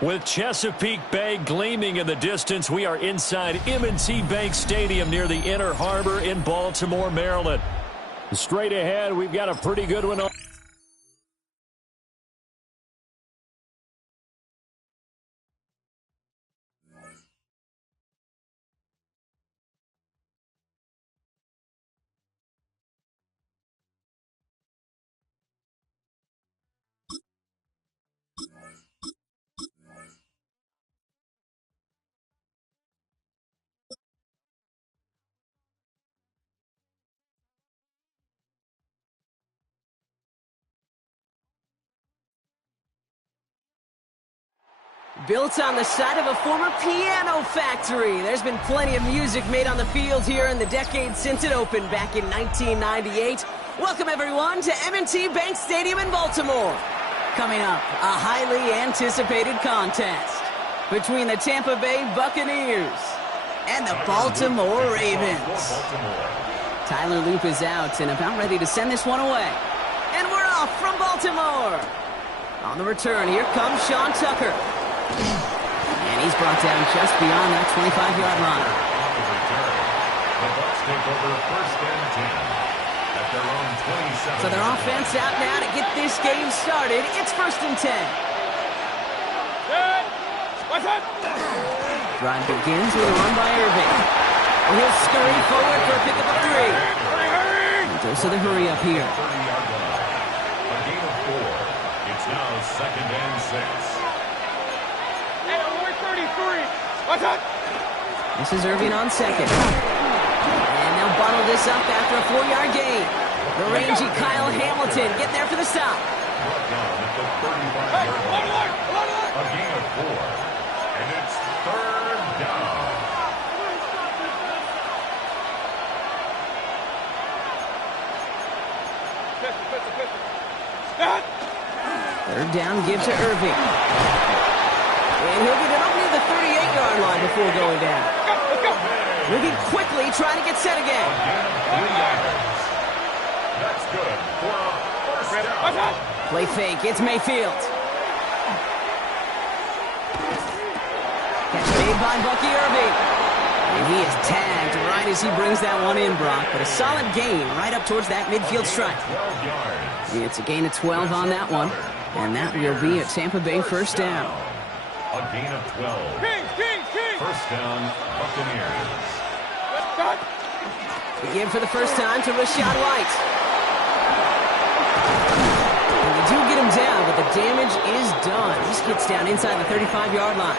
With Chesapeake Bay gleaming in the distance, we are inside M&T Bank Stadium near the Inner Harbor in Baltimore, Maryland. Straight ahead, we've got a pretty good one on. Built on the side of a former piano factory, there's been plenty of music made on the field here in the decade since it opened back in 1998. Welcome, everyone, to M&T Bank Stadium in Baltimore. Coming up, a highly anticipated contest between the Tampa Bay Buccaneers and the Baltimore Ravens. Tyler Loop is out and about ready to send this one away. And we're off from Baltimore. On the return, here comes Sean Tucker. And he's brought down just beyond that 25-yard line. The Bucs take over first and 10 at their own 27. So their offense out now to get this game started. It's first and 10. Drive begins with a run by Irving. He'll scurry forward for a pickup of 3. And goes to the hurry up here. 30-yard line. A gain of 4. It's now second and 6. This is Irving on second. And they'll bottle this up after a 4-yard gain. The rangy Kyle Hamilton getting there for the stop. Brought down at the 35-yard line. A gain of 4. And it's third down. Third down, give to Irving. And he'll get it up near the 38-yard line before going down. Moving quickly, trying to get set again. Again, 3 yards. That's good for a first down. Play fake, it's Mayfield. Catch made by Bucky Irving. And he is tagged right as he brings that one in, Brock. But a solid gain right up towards that midfield stripe. 12 yards. It's a gain of 12 on that one. And that will be a Tampa Bay first down. A gain of 12. First down, Buccaneers. We give for the first time to Rashad White. And they do get him down, but the damage is done. He gets down inside the 35-yard line.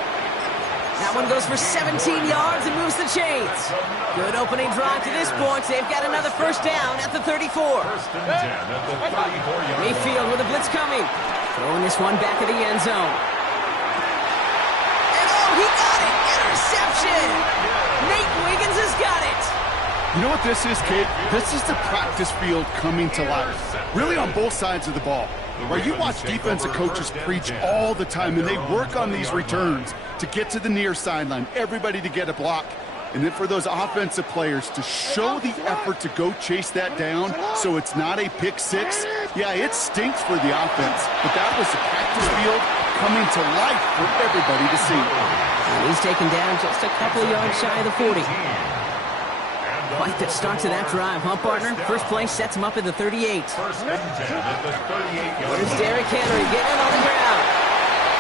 That one goes for 17 yards and moves the chains. Good opening drive to this point. They've got another first down at the 34. First and 10 at the 34-yard line. Mayfield with a blitz coming. Throwing this one back of the end zone. And oh, he got it! Interception! Nate Wiggins has got it! You know what this is, kid? This is the practice field coming to life. Really on both sides of the ball. Where you watch defensive coaches preach all the time, and they work on these returns to get to the near sideline, everybody to get a block. And then for those offensive players to show the effort to go chase that down so it's not a pick six. Yeah, it stinks for the offense, but that was the practice field coming to life for everybody to see. And he's taken down just a couple yards shy of the 40. Quite the start to that drive, huh, partner? First play sets him up at the 38. First and 10 at the 38-yard line. There's Derrick Henry getting on the ground.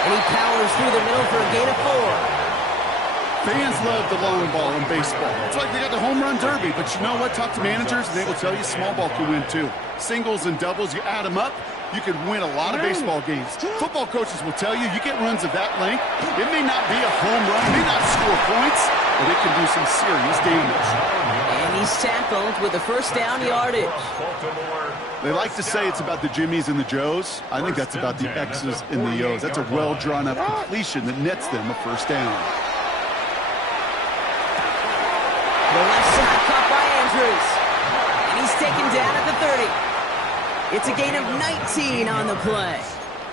And he powers through the middle for a gain of 4. Fans love the long ball in baseball. It's like they got the home run derby, but you know what? Talk to managers, and they will tell you small ball can win too. Singles and doubles, you add them up, you can win a lot of baseball games. Football coaches will tell you, you get runs of that length, it may not be a home run, it may not score points, but it can do some serious damage. And he's tackled with the first down yardage. They like to say it's about the Jimmies and the Joes. I think that's about the X's and the O's. That's a well-drawn-up completion that nets them a first down. The left side caught by Andrews. And he's taken down at the 30. It's a gain of 19 on the play.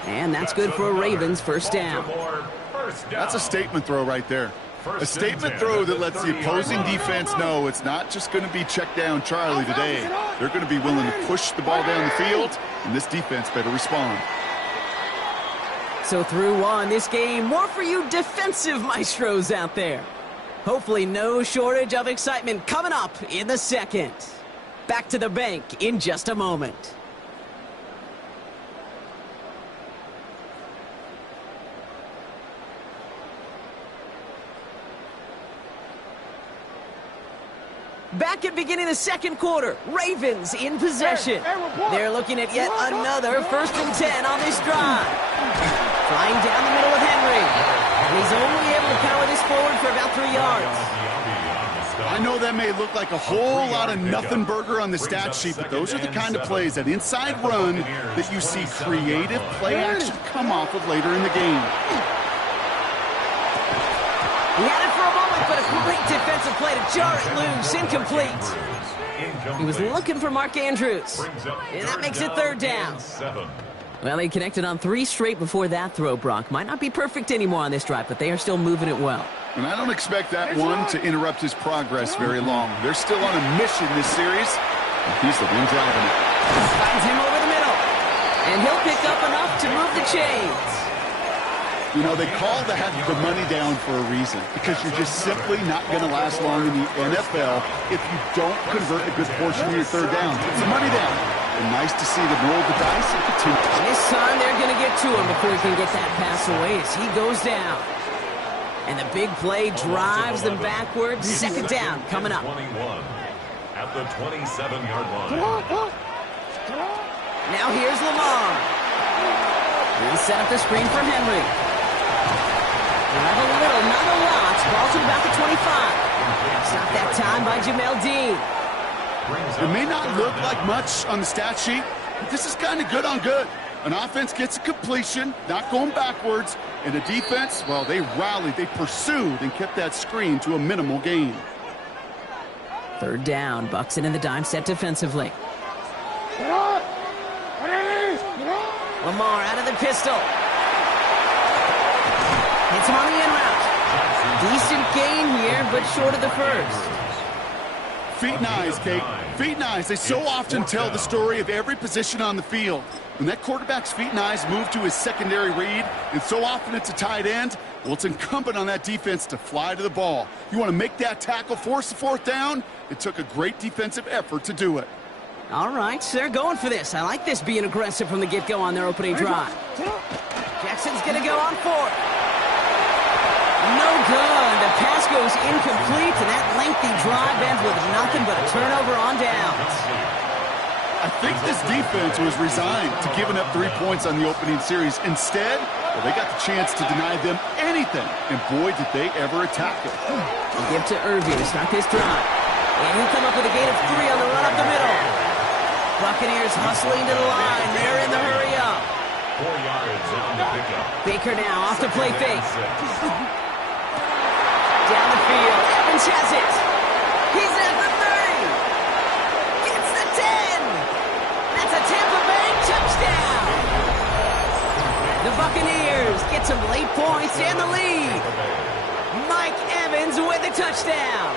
And that's good for a Ravens first down. That's a statement throw right there. A statement throw that lets the opposing defense know it's not just going to be check down Charlie today. They're going to be willing to push the ball down the field, and this defense better respond. So through one, this game, more for you defensive maestros out there. Hopefully no shortage of excitement coming up in the second. Back to the bank in just a moment. Back at beginning of the second quarter, Ravens in possession. They're looking at yet another 1st and 10 on this drive. Flying down the middle of Henry. And he's only able to power this forward for about 3 yards. I know that may look like a whole lot of nothing burger on the stat sheet, but those are the kind of plays, that inside run, that you see creative play action come off of later in the game. He had it for a moment, but a great defensive play to jar it loose. Incomplete. He was looking for Mark Andrews. And that makes it 3rd down. Well, he connected on 3 straight before that throw, Brock. Might not be perfect anymore on this drive, but they are still moving it well. And I don't expect that one to interrupt his progress very long. They're still on a mission this series, and he's the one driving it. Finds him over the middle. And he'll pick up enough to move the chains. You know, they call that the money down for a reason, because you're just simply not going to last long in the NFL if you don't convert a good portion of your 3rd down. It's a money down. And nice to see them roll the dice and continue. This time they're going to get to him before he can get that pass away as he goes down. And the big play drives them backwards. 2nd down coming up. 21 at the 27-yard line. Now here's Lamar. He'll set up the screen for Henry. Not a little, not a lot. Ball to about the 25. Stopped that time by Jamel Dean. It may not look like much on the stat sheet, but this is kind of good on good. An offense gets a completion, not going backwards, and the defense, well, they rallied, they pursued, and kept that screen to a minimal gain. 3rd down, Bucks in the dime set defensively. Lamar out of the pistol. Hits him on the in route. Decent gain here, but short of the 1st. Feet and eyes, Kate. Feet and eyes. They so often tell the story of every position on the field. When that quarterback's feet and eyes move to his secondary read, and so often it's a tight end, well, it's incumbent on that defense to fly to the ball. You want to make that tackle, force the 4th down? It took a great defensive effort to do it. All right, they're going for this. I like this being aggressive from the get-go on their opening drive. Jackson's going to go on 4th. No good. The pass goes incomplete, and that lengthy drive ends with nothing but a turnover on downs. I think this defense was resigned to giving up 3 points on the opening series. Instead, well, they got the chance to deny them anything, and boy, did they ever attack it. They give to Irving to start this drive. And he'll come up with a gain of 3 on the run up the middle. Buccaneers hustling to the line. They're in the hurry up. 4 yards on the pickup. Baker now off the play fake. Down the field. Evans has it. He's at the 30. Gets the 10. That's a Tampa Bay touchdown. The Buccaneers get some late points and the lead. Mike Evans with the touchdown.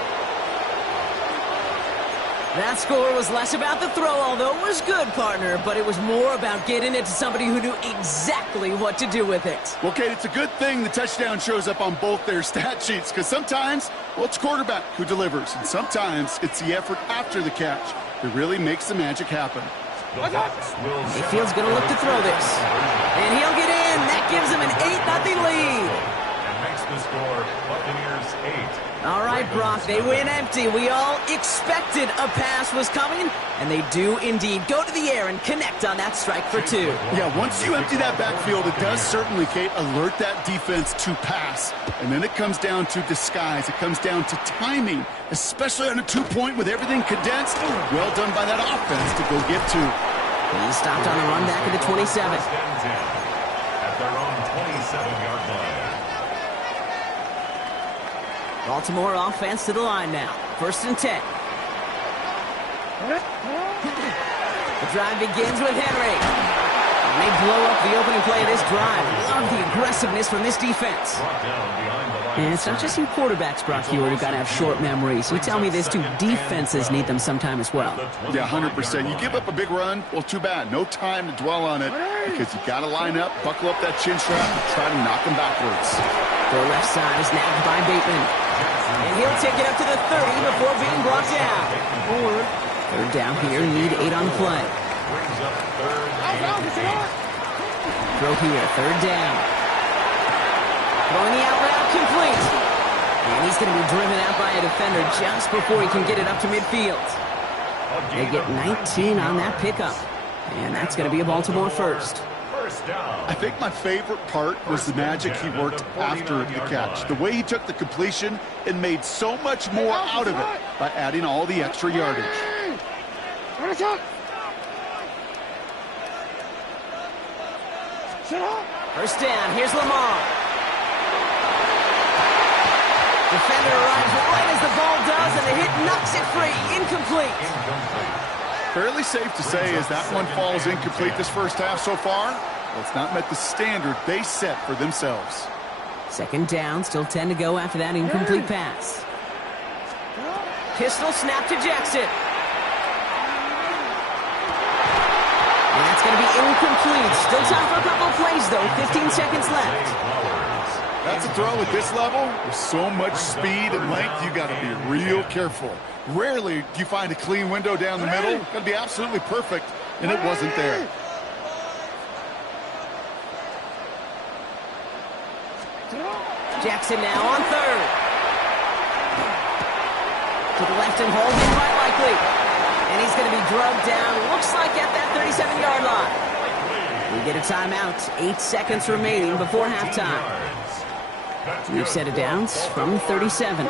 That score was less about the throw, although it was good, partner, but it was more about getting it to somebody who knew exactly what to do with it. Well, Kate, it's a good thing the touchdown shows up on both their stat sheets, because sometimes, well, it's quarterback who delivers, and sometimes it's the effort after the catch that really makes the magic happen. Mayfield's going to look to throw this, and he'll get in. That gives him an 8-0 lead. And makes the score Buccaneers 8. All right, Brock, they win empty. We all expected a pass was coming, and they do indeed go to the air and connect on that strike for 2. Yeah, once you empty that backfield, it does certainly, Kate, alert that defense to pass. And then it comes down to disguise. It comes down to timing, especially on a 2-point with everything condensed. Well done by that offense to go get 2. He stopped on the run back at the 27. At their own 27-yard line. Baltimore offense to the line now. 1st and 10. The drive begins with Henry. And they blow up the opening play of this drive. Love the aggressiveness from this defense. And it's not just you quarterbacks, Brock Hewitt, who got to have short memories. You tell me this too, defenses need them sometime as well. Yeah, 100%. You give up a big run, well, too bad. No time to dwell on it because you got to line up, buckle up that chin strap, and try to knock them backwards. The left side is nabbed by Bateman. And he'll take it up to the 30 before being brought down. Third down here, need 8 on the play. Throw here, third down. Throwing the out route complete. And he's going to be driven out by a defender just before he can get it up to midfield. They get 19 on that pickup. And that's going to be a Baltimore first. I think my favorite part was the magic he worked after the catch. The way he took the completion and made so much more out of it by adding all the extra yardage. First down, here's Lamar. Defender arrives right as the ball does, and the hit knocks it free. Incomplete. Fairly safe to say as that one falls incomplete this first half so far. Well, it's not met the standard they set for themselves. Second down, still 10 to go after that incomplete pass. Pistol snap to Jackson. And that's going to be incomplete. Still time for a couple of plays, though. 15 seconds left. That's a throw at this level. With so much speed and length, you got to be real careful. Rarely do you find a clean window down the middle. Got to be absolutely perfect, and it wasn't there. Jackson now on third. To the left and hauled in by Likely. And he's going to be drugged down, looks like at that 37-yard line. We get a timeout. 8 seconds remaining before halftime. We've set it down from 37.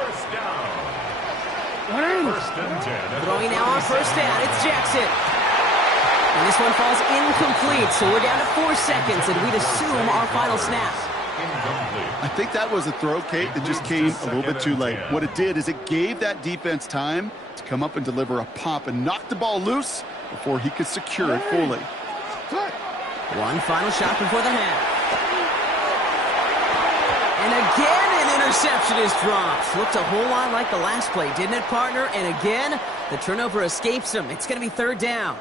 Throwing now on first down, it's Jackson. And this one falls incomplete, so we're down to 4 seconds, and we'd assume our final snap. I think that was a throw, Kate, that just came a little bit too late. What it did is it gave that defense time to come up and deliver a pop and knock the ball loose before he could secure it fully. One final shot before the half. And again, an interception is dropped. Looked a whole lot like the last play, didn't it, partner? And again, the turnover escapes him. It's going to be third down.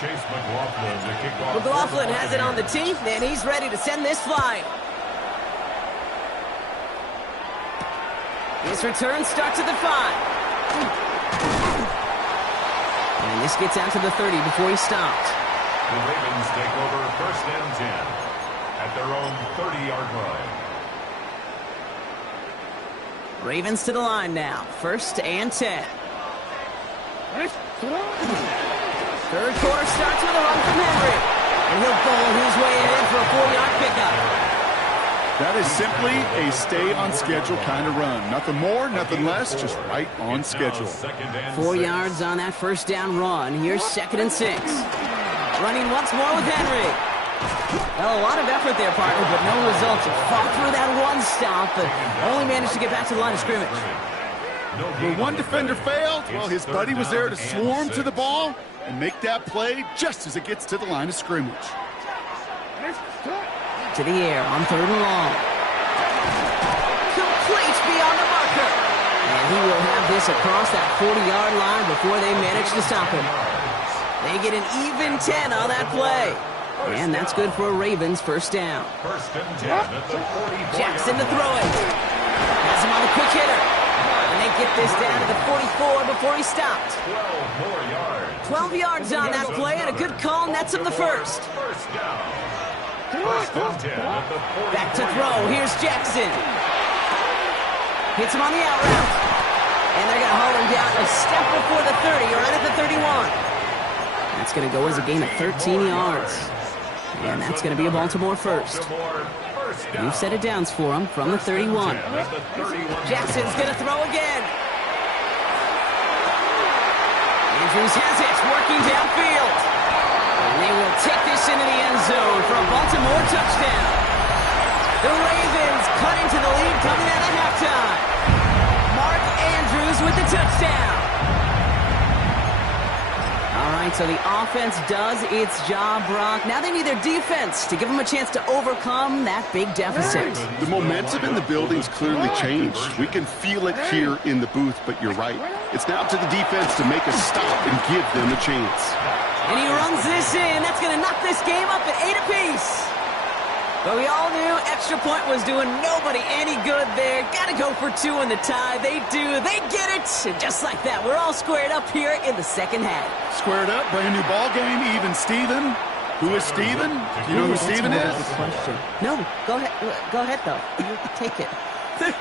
Chase McLaughlin, the kickoff. McLaughlin has it on the tee, and he's ready to send this flying. His return starts at the 5. And this gets out to the 30 before he stopped. The Ravens take over first and 10 at their own 30-yard line. Ravens to the line now. First and 10. Third quarter starts with a run from Henry. And he'll bowl his way in for a 4-yard pickup. That is simply a stay-on-schedule kind of run. Nothing more, nothing less, just right on schedule. 4 yards on that first down run. Here's second and 6. Running once more with Henry. Well, a lot of effort there, partner, but no results. Fought through that one stop, but only managed to get back to the line of scrimmage. Where one defender failed, well, his buddy was there to swarm to the ball and make that play just as it gets to the line of scrimmage. To the air on third and long. Complete beyond the marker. And he will have this across that 40-yard line before they manage to stop him. They get an even 10 on that play. And that's good for a Ravens first down. First and 10 at the 40. Jackson to throw it. Has him on the quick hitter. And they get this down to the 44 before he stopped. 12 more yards. 12 yards on that play, and a good call nets him the first. First down. First and 10 at the 40. Back to throw. Here's Jackson. Hits him on the out route. And they're going to haul him down a step before the 30, or right at the 31. That's going to go as a gain of 13 yards. And that's going to be a Baltimore first. We've set it down for him from the 31. Jackson's going to throw again. Andrews has it, working downfield. And they will take this into the end zone for a Baltimore touchdown. The Ravens cut into the lead coming out of halftime. Mark Andrews goes with the touchdown. All right, so the offense does its job, Brock. Now they need their defense to give them a chance to overcome that big deficit. The momentum in the building's clearly changed. We can feel it here in the booth, but you're right. It's now to the defense to make a stop and give them a chance. And he runs this in. That's going to knock this game up at 8 apiece. But we all knew extra point was doing nobody any good there. Got to go for 2 in the tie. They do. They get it. And just like that, we're all squared up here in the second half. Squared up, brand new ball game, even Steven. Who is Steven? Do you know who Steven is? No, go ahead. Go ahead, though. You take it.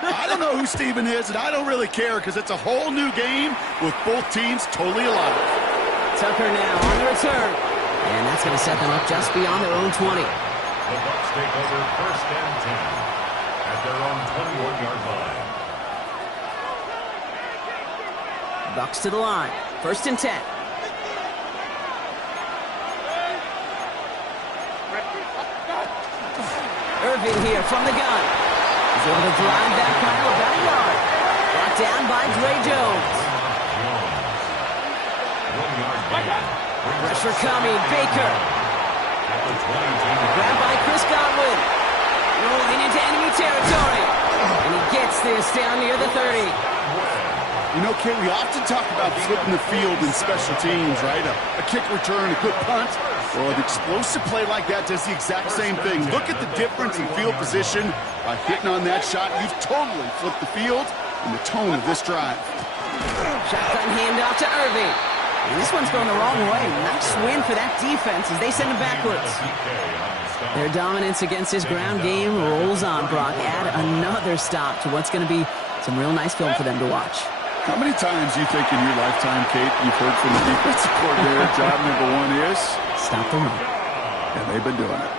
I don't know who Steven is, and I don't really care because it's a whole new game with both teams totally alive. Tucker now on the return. And that's going to set them up just beyond their own 20. The Bucs take over 1st and 10 at their own 21-yard line. Bucs to the line. 1st and 10. Irving here from the gun. He's able to drive that pile about a yard. Brought down by Dre Jones. 1 yard gain. Pressure coming. Baker. Grabbed by Chris Godwin. Rolling into enemy territory. And he gets this down near the 30. You know, Kate, we often talk about flipping the field in special teams, right? A kick return, a good punt. Well, an explosive play like that does the exact same thing. Look at the difference in field position. By hitting on that shot, you've totally flipped the field and the tone of this drive. Shotgun handoff to Irving. And this one's going the wrong way. Nice win for that defense as they send him backwards. Their dominance against his ground game rolls on, Brock. Add another stop to what's going to be some real nice film for them to watch. How many times do you think in your lifetime, Kate, you've heard from the defensive coordinator, job number 1 is? Stop the run. And they've been doing it.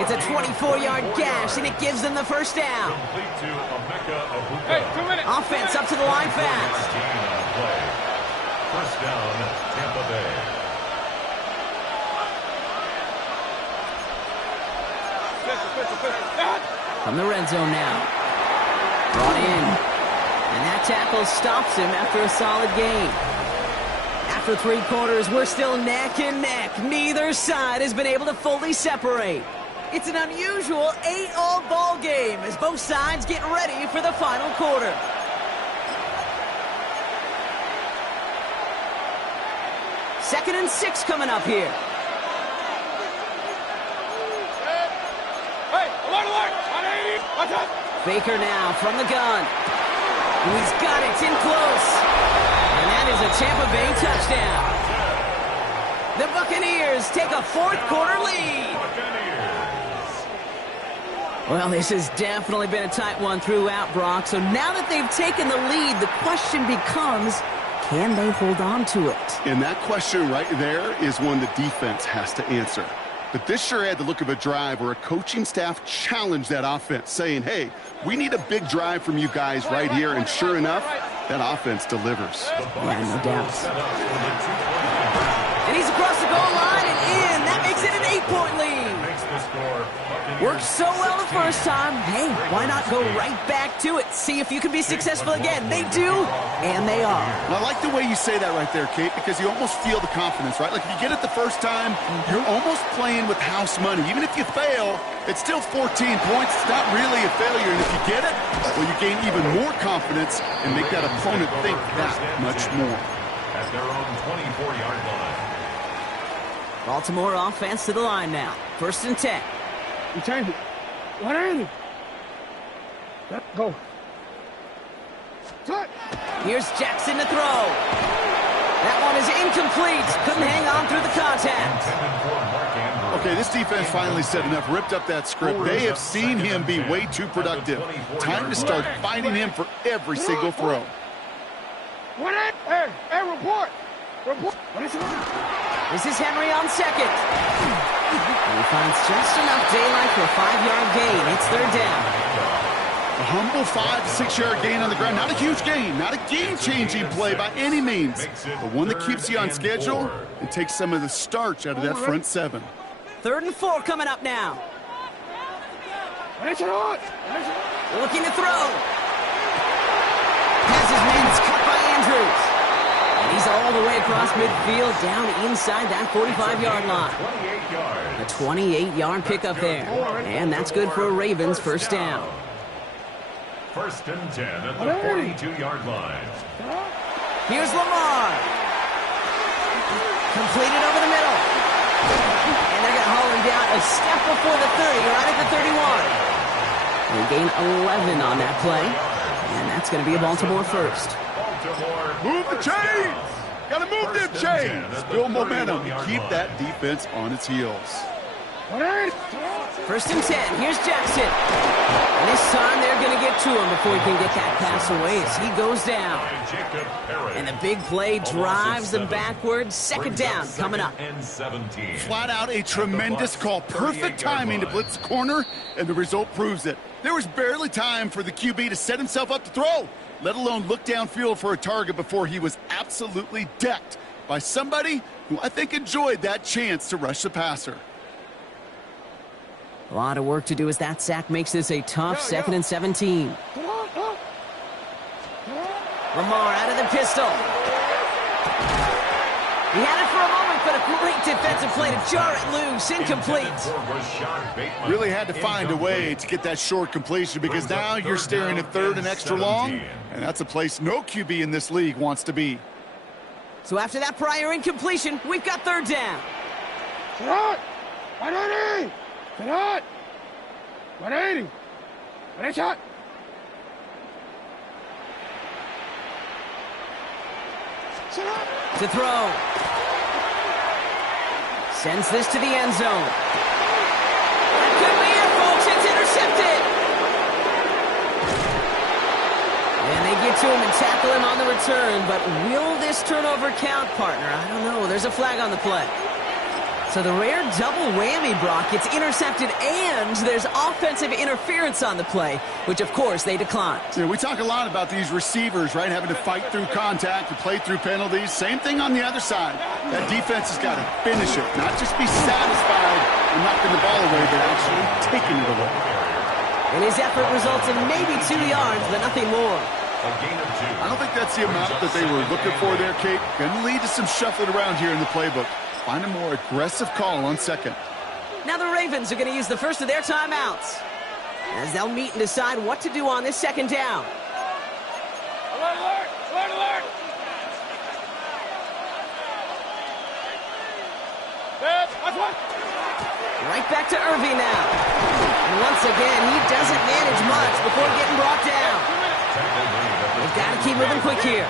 It's a 24-yard gash, and it gives them the first down. Hey, 2 minutes. Offense up to the line fast. 1st down, Tampa Bay. From the red zone now. Brought in. And that tackle stops him after a solid gain. After 3 quarters, we're still neck and neck. Neither side has been able to fully separate. It's an unusual 8-all ball game as both sides get ready for the final quarter. Second and 6 coming up here. Hey, alert! 180! Watch out! Baker now from the gun. He's got it in close. And that is a Tampa Bay touchdown. The Buccaneers take a 4th quarter lead. Well, this has definitely been a tight one throughout, Brock. So now that they've taken the lead, the question becomes, can they hold on to it? And that question right there is one the defense has to answer. But this sure had the look of a drive where a coaching staff challenged that offense, saying, hey, we need a big drive from you guys right here. And sure enough, that offense delivers. Yeah, no doubt. And he's across the goal line and in. That makes it an 8-point lead. Worked so well the first time. Hey, why not go right back to it? See if you can be successful again. They do, and they are. Well, I like the way you say that right there, Kate, because you almost feel the confidence, right? Like if you get it the first time, you're almost playing with house money. Even if you fail, it's still 14 points. It's not really a failure. And if you get it, well, you gain even more confidence and make that opponent think that much more. At their own 24-yard line. Baltimore offense to the line now. 1st and 10. You change it. 180. Go. Touch. Here's Jackson to throw. That one is incomplete. Couldn't hang on through the contact. Okay, this defense finally said enough, ripped up that script. They have seen him be way too productive. Time to start fighting him for every single throw. Hey, report. This is Henry on second. And he finds just enough daylight for a 5-yard gain. It's 3rd down. A humble 5 to 6 yard gain on the ground. Not a huge gain, not a game-changing play by any means, but one that keeps you on schedule and takes some of the starch out of that front 7. 3rd and 4 coming up now. Looking to throw. Has his man's cut by He's all the way across midfield, down inside that 45-yard line. 28 yards. A 28-yard pickup there. And that's good for a Ravens first down. First and 10 at the 42-yard line. Here's Lamar. Completed over the middle. And they're going to haul him down a step before the 30, right at the 31. They gain 11 on that play. And that's going to be a Baltimore first. Move the chains! Gotta move them chains! Build momentum. Keep that defense on its heels. First and 10. Here's Jackson. And this time they're going to get to him before he can get that pass away as he goes down. And the big play drives them backwards. Second down coming up. Flat out a tremendous call. Perfect timing to blitz the corner, and the result proves it. There was barely time for the QB to set himself up to throw, let alone look downfield for a target before he was absolutely decked by somebody who I think enjoyed that chance to rush the passer. A lot of work to do as that sack makes this a tough 2nd and 17. Lamar out of the pistol. He had it for a moment, but a great defensive play to jar it loose. Incomplete. Really had to find a way to get that short completion because now you're staring at 3rd and extra long, and that's a place no QB in this league wants to be. So after that prior incompletion, we've got 3rd down. Cannot! 180! 180 shot! To throw. Sends this to the end zone. That could be it, folks. It's intercepted. And they get to him and tackle him on the return, but will this turnover count, partner? I don't know. There's a flag on the play. So the rare double whammy, Brock. It's intercepted and there's offensive interference on the play, which, of course, they declined. Yeah, we talk a lot about these receivers, right, having to fight through contact, to play through penalties. Same thing on the other side. That defense has got to finish it, not just be satisfied with knocking the ball away, but actually taking it away. And his effort results in maybe 2 yards, but nothing more. I don't think that's the amount that they were looking for there, Kate. Going to lead to some shuffling around here in the playbook. Find a more aggressive call on 2nd. Now the Ravens are going to use the first of their timeouts as they'll meet and decide what to do on this 2nd down. Alert, alert! Alert, alert! Right back to Irving now. And once again, he doesn't manage much before getting brought down. They've got to keep moving quick here.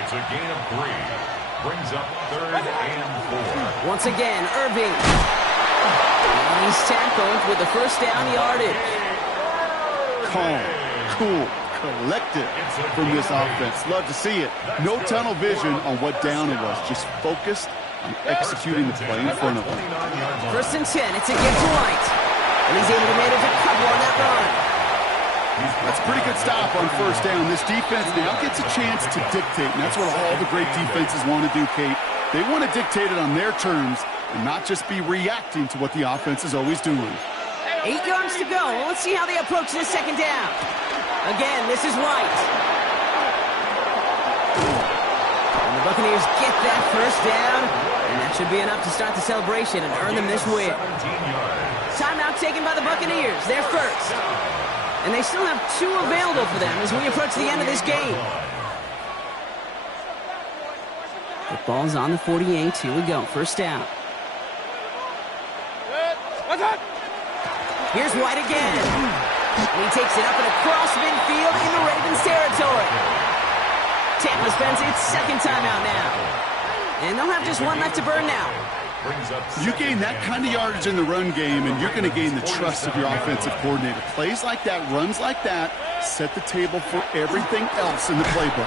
It's a gain of 3. Brings up 3rd and 4. Once again, Irving. And he's tackled with the first down yardage. Calm, cool, collected from this offense. Love to see it. No tunnel vision on what down it was. Just focused on executing the play in front of them. First and 10. It's a give to White. And he's able to manage a couple on that run. That's a pretty good stop on first down. This defense now gets a chance to dictate, and that's what all the great defenses want to do, Kate. They want to dictate it on their terms and not just be reacting to what the offense is always doing. 8 yards to go. Let's see how they approach this 2nd down. Again, this is White. And the Buccaneers get that first down, and that should be enough to start the celebration and earn them this win. Timeout taken by the Buccaneers. They're first. And they still have 2 available for them as we approach the end of this game. The ball's on the 48. Here we go. First down. Here's White again. And he takes it up and across midfield into Ravens territory. Tampa spends its 2nd timeout now. And they'll have just 1 left to burn now. You gain that kind of yardage in the run game, and you're going to gain the trust of your offensive coordinator. Plays like that, runs like that, set the table for everything else in the playbook.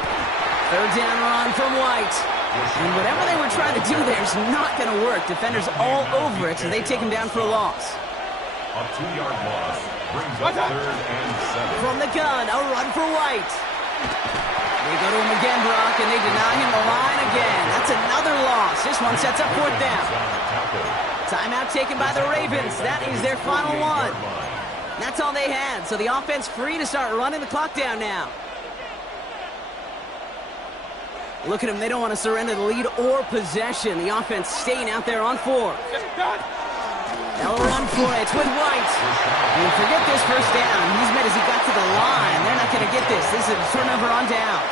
3rd down run from White. And whatever they were trying to do there is not going to work. Defenders all over it, so they take him down for a loss. A 2-yard loss brings up 3rd and 7. From the gun, a run for White. They go to him again, Brock, and they deny him the line again. That's another loss. This one sets up 4th down. Timeout taken by the Ravens. That is their final one. That's all they had, so the offense free to start running the clock down now. Look at them. They don't want to surrender the lead or possession. The offense staying out there on 4. They'll run for it with White. And forget this first down. He's mad as he got to the line. They're not going to get this. This is a turnover on downs.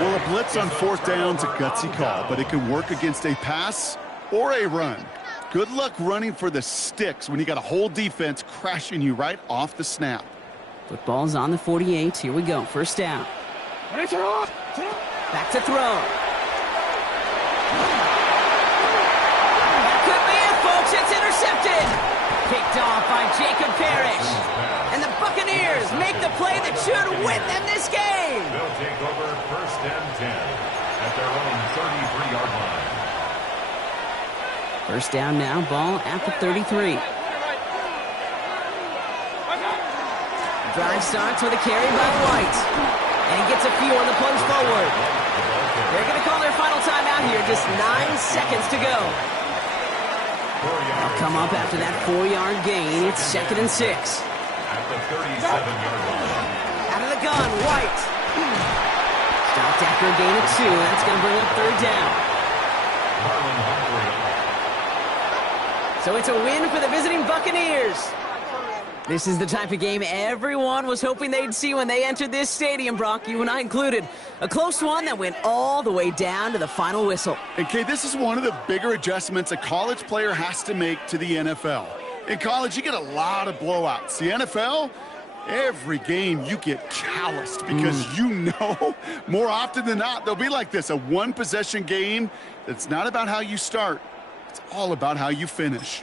Well, a blitz on 4th down's a gutsy call, but it can work against a pass or a run. Good luck running for the sticks when you got a whole defense crashing you right off the snap. Football's on the 48. Here we go. First down. Back to throw. That could be it, folks. It's intercepted. Picked off by Jacob Parrish. And the Buccaneers make the play that should win them this game. They'll take over 1st and 10 at their own 33-yard line. First down now, ball at the 33. Drive starts with a carry by White. And he gets a few on the plunge forward. They're going to call their final timeout here. Just 9 seconds to go. They'll come up after that 4-yard gain. It's 2nd and 6. At the 37-yard line. Out of the gun, White. Stopped after a gain of 2. That's going to bring up 3rd down. Marlon Humphrey. So it's a win for the visiting Buccaneers. This is the type of game everyone was hoping they'd see when they entered this stadium, Brock, you and I included. A close one that went all the way down to the final whistle. And, Kay, this is one of the bigger adjustments a college player has to make to the NFL. In college, you get a lot of blowouts. The NFL, every game you get calloused because you know more often than not they'll be like this, a one-possession game that's not about how you start. It's all about how you finish.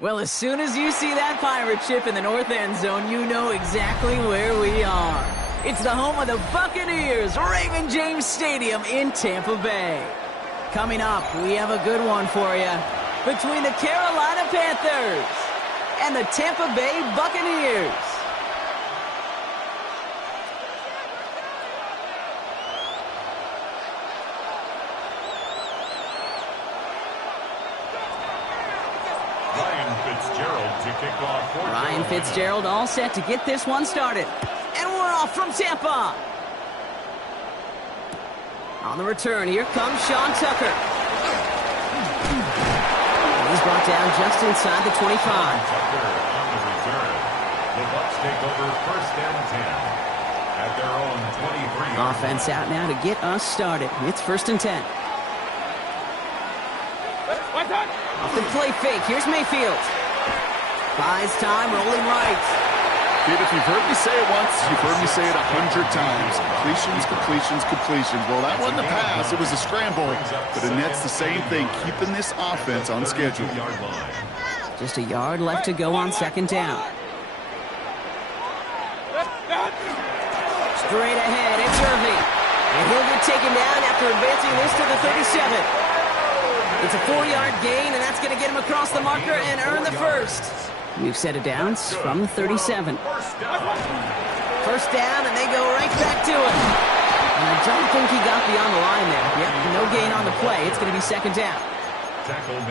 Well, as soon as you see that pirate ship in the north end zone, you know exactly where we are. It's the home of the Buccaneers, Raymond James Stadium in Tampa Bay. Coming up, we have a good one for you. Between the Carolina Panthers and the Tampa Bay Buccaneers. Ryan Fitzgerald all set to get this one started. And we're off from Tampa. On the return, here comes Sean Tucker. He's brought down just inside the 25. Tucker on the return. The Bucs take over 1st and 10 at their own 23. Offense out now to get us started. It's 1st and 10. Off the play fake. Here's Mayfield. Buys time, rolling right. Dude, if you've heard me say it once, you've heard me say it 100 times. Completions, completions, completions. Well, that wasn't a pass. It was a scramble. But Annette's the same thing, keeping this offense on schedule. Just a yard left to go on 2nd down. Straight ahead, it's Irving. And he'll get taken down after advancing this to the 37. It's a 4-yard gain, and that's going to get him across the marker and earn the first. We've set it down from the 37. First down, and they go right back to it. And I don't think he got beyond the line there. Yep, no gain on the play. It's going to be 2nd down.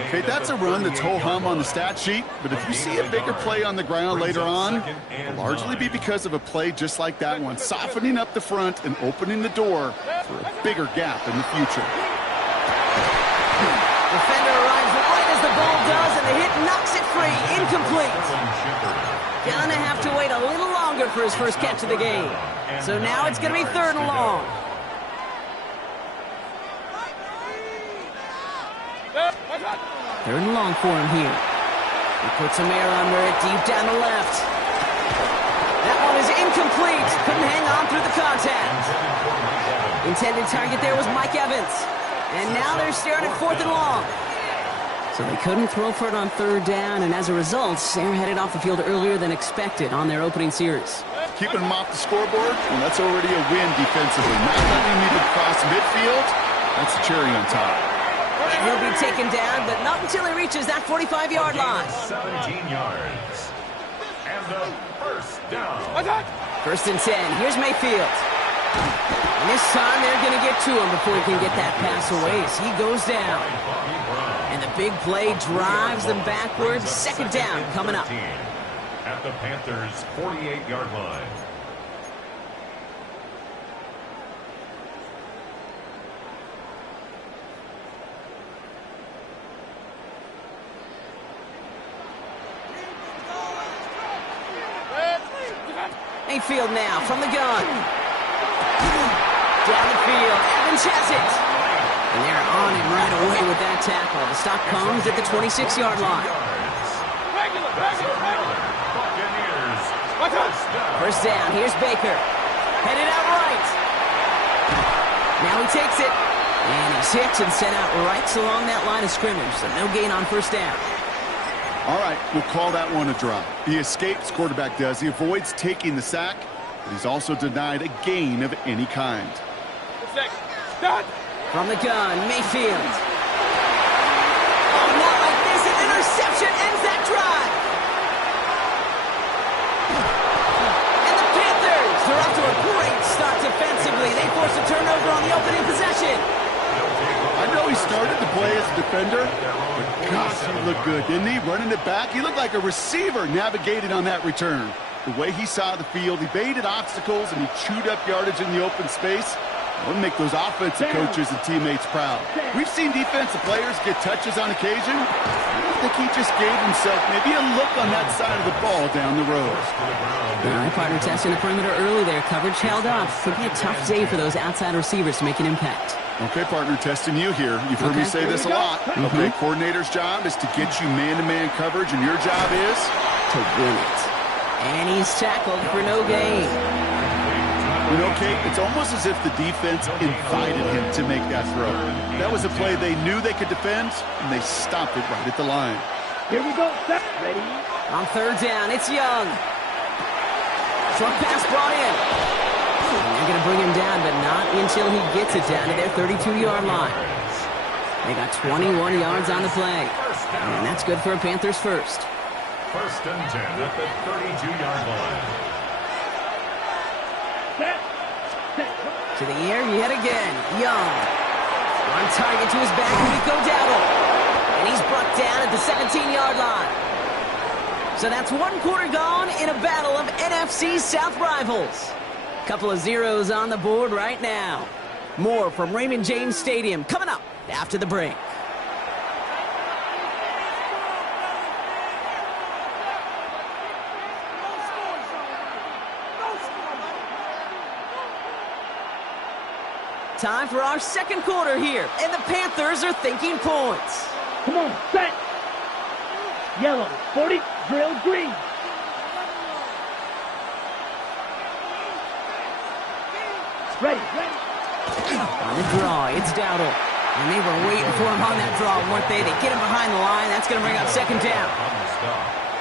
Okay, that's a run that's ho-hum on the stat sheet, but if you see a bigger play on the ground later on, it'll largely be because of a play just like that one, softening up the front and opening the door for a bigger gap in the future. Defender arrives right as the ball does, and the hit knocks it free. Incomplete. Gonna have to wait a little longer for his first catch of the game. So now it's gonna be 3rd and long. Third and long for him here. He puts some air under it deep down the left. That one is incomplete. Couldn't hang on through the contact. Intended target there was Mike Evans. And now they're staring at 4th and long. So they couldn't throw for it on 3rd down, and as a result, they're headed off the field earlier than expected on their opening series. Keeping them off the scoreboard, well, that's already a win defensively. Not letting them even cross midfield, that's the cherry on top. He'll be taken down, but not until he reaches that 45-yard line. 17 yards. And the first down. 1st and 10. Here's Mayfield. And this time they're going to get to him before he can get that pass away as he goes down. And the big play drives them backwards. 2nd down coming up. At the Panthers' 48-yard line. Mayfield now from the gun. Down the field. Evans has it. And they're on him right away with that tackle. The stop comes at the 26-yard line. First down. Here's Baker. Headed out right. Now he takes it. And he's hit and sent out right along that line of scrimmage. So no gain on 1st down. All right, we'll call that one a drop. He escapes, quarterback does. He avoids taking the sack, but he's also denied a gain of any kind. From the gun, Mayfield. Oh, not like this. An interception ends that drive. And the Panthers, they're off to a great start defensively. They force a turnover on the opening possession. I know he started to play as a defender, but gosh, he looked good, didn't he? Running it back, he looked like a receiver navigating on that return. The way he saw the field, he baited obstacles, and he chewed up yardage in the open space. That would make those offensive coaches and teammates proud. We've seen defensive players get touches on occasion. I think he just gave himself maybe a look on that side of the ball down the road. All right, partner testing the perimeter early there. Coverage held up. Could be a tough day for those outside receivers to make an impact. Okay, partner, testing you here. You've heard me say this a lot. Okay, coordinator's job is to get you man-to-man coverage, and your job is to win it. And he's tackled for no gain. You know, Kate, it's almost as if the defense invited him to make that throw. That was a play they knew they could defend, and they stopped it right at the line. Here we go. Ready? On 3rd down, it's Young. Short pass brought in. And they're going to bring him down, but not until he gets it down to their 32-yard line. They got 21 yards on the play. And that's good for a Panthers first. 1st and 10 at the 32-yard line. To the air yet again. Young. On target to his back, Rico Dowdle. And he's brought down at the 17-yard line. So that's 1 quarter gone in a battle of NFC South rivals. Couple of zeros on the board right now. More from Raymond James Stadium coming up after the break. Time for our 2nd quarter here, and the Panthers are thinking points. Come on, set. Yellow, 40, drill, green. Ready. On the draw, it's Dowdle. And they were waiting for him on that draw, weren't they? They get him behind the line. That's going to bring up 2nd down.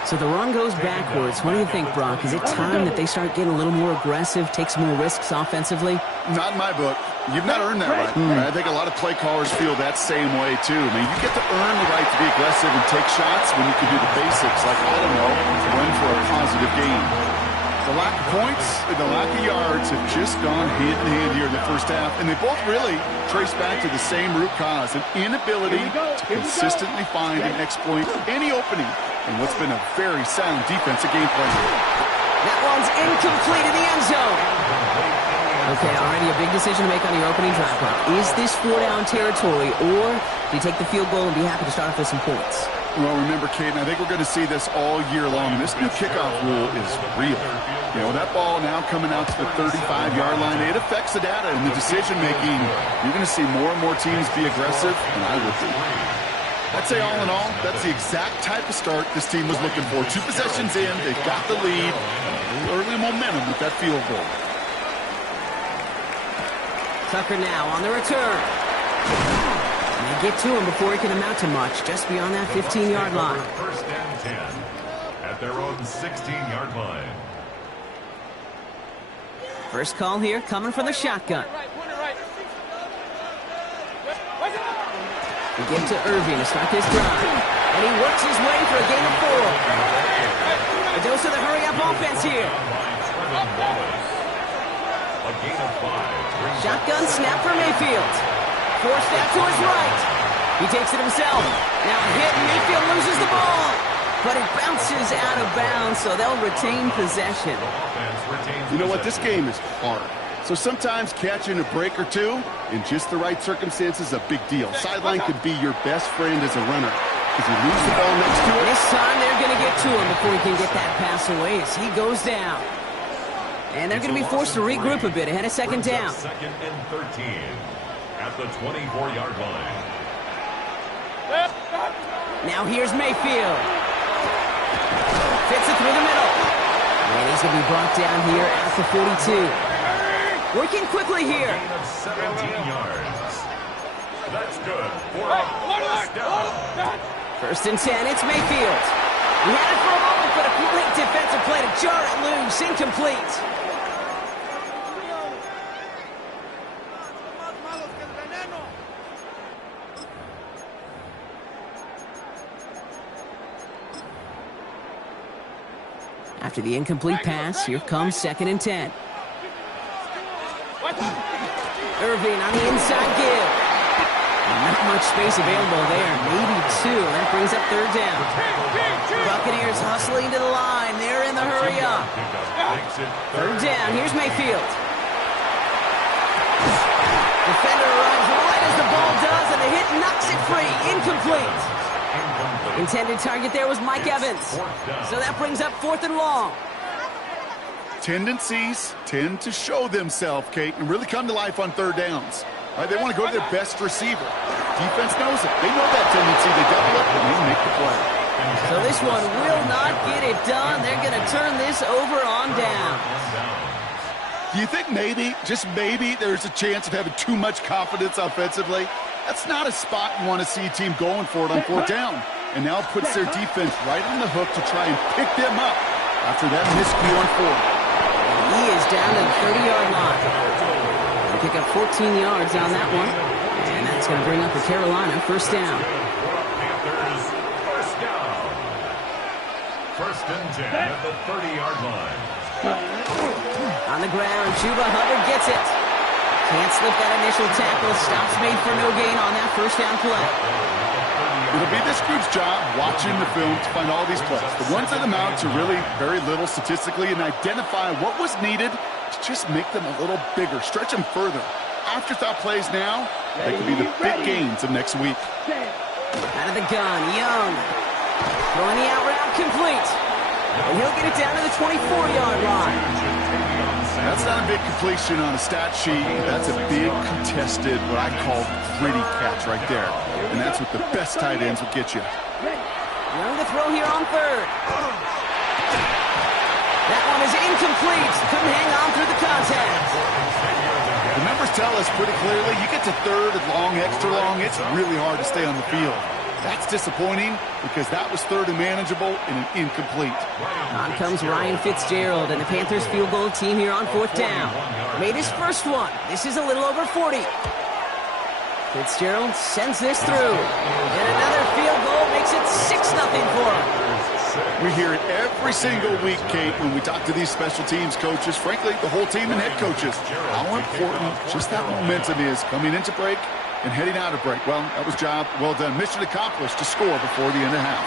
So the run goes backwards. What do you think, Brock? Is it time that they start getting a little more aggressive, take some more risks offensively? Not in my book. You've not earned that right. I think a lot of play callers feel that same way, too. I mean, you get to earn the right to be aggressive and take shots when you can do the basics, like, I don't know, run for a positive gain. The lack of points and the lack of yards have just gone hand in hand here in the first half, and they both really trace back to the same root cause, an inability to consistently find and exploit any opening in what's been a very sound defensive game plan. That one's incomplete in the end zone. Okay, already a big decision to make on your opening drive, Brock. Is this 4-down territory, or do you take the field goal and be happy to start off with some points? Well, remember, Kate, and I think we're going to see this all year long. This new kickoff rule is real. You know, that ball now coming out to the 35-yard line, it affects the data and the decision-making. You're going to see more and more teams be aggressive, and I would be. I'd say all in all, that's the exact type of start this team was looking for. 2 possessions in, they've got the lead. Early momentum with that field goal. Tucker now on the return. And they get to him before he can amount to much, just beyond that 15-yard line. First and 10 at their own 16-yard line. First call here coming from the shotgun. We give to Irving to start this drive. And he works his way for a gain of 4. A dose of the hurry-up offense here. A gain of 5. Shotgun snap for Mayfield. Forced out to his right. He takes it himself. Now a hit, and Mayfield loses the ball. But it bounces out of bounds, so they'll retain possession. You know what? This game is hard. So sometimes catching a break or two in just the right circumstances is a big deal. Sideline could be your best friend as a runner. Because you lose the ball next to it. This time they're going to get to him before he can get that pass away as he goes down. And they're going to be forced to regroup a bit ahead of second down. Second and 13 at the 24-yard line. Now here's Mayfield. Fits it through the middle. And he's going to be brought down here at the 42. Working quickly here. Gain of 17 yards. That's good for a first down. First and 10, it's Mayfield. He had it for a moment, but a great defensive play to jar it loose. Incomplete. After the incomplete pass, here comes second and 10. Irving on the inside give. Not much space available there. Maybe 2. That brings up third down. Buccaneers hustling to the line. They're in the hurry up. Third down. Here's Mayfield. Defender runs right as the ball does, and the hit knocks it free. Incomplete. Intended target there was Mike Evans. So that brings up fourth and long. Tendencies tend to show themselves, Kate, and really come to life on third downs. Right? They want to go to their best receiver. Defense knows it. They know that tendency. They double up and they make the play. So this one will not get it done. They're going to turn this over on down. Do you think maybe, just maybe, there's a chance of having too much confidence offensively? That's not a spot you want to see a team going for it on fourth down. And now it puts their defense right on the hook to try and pick them up after that miscue on fourth. He is down to the 30-yard line. They pick up 14 yards on that one. And that's going to bring up the Carolina first down. Panthers first down. First and 10 at the 30-yard line. On the ground, Chuba Hubbard gets it. Can't slip that initial tackle. Stops made for no gain on that first down play. It'll be this group's job watching the film to find all these plays. The ones that amount to really very little statistically and identify what was needed to just make them a little bigger, stretch them further. Afterthought plays now, they could be the big gains of next week. Out of the gun, Young. Throwing the out route complete. And he'll get it down to the 24-yard line. That's not a big completion on a stat sheet. That's a big contested, what I call gritty catch right there. And that's what the best tight ends will get you. Young to throw here on third. That one is incomplete. Couldn't hang on through the contact. The numbers tell us pretty clearly, you get to third and long, extra long, it's really hard to stay on the field. That's disappointing because that was third and manageable and an incomplete. On comes Ryan Fitzgerald and the Panthers field goal team here on fourth down. Made his first one. This is a little over 40. Fitzgerald sends this through. And another field goal makes it 6-0 for him. We hear it every single week, Kate, when we talk to these special teams coaches, frankly, the whole team and head coaches, how important just that momentum is coming into break and heading out of break. Well, that was job well done. Mission accomplished to score before the end of half.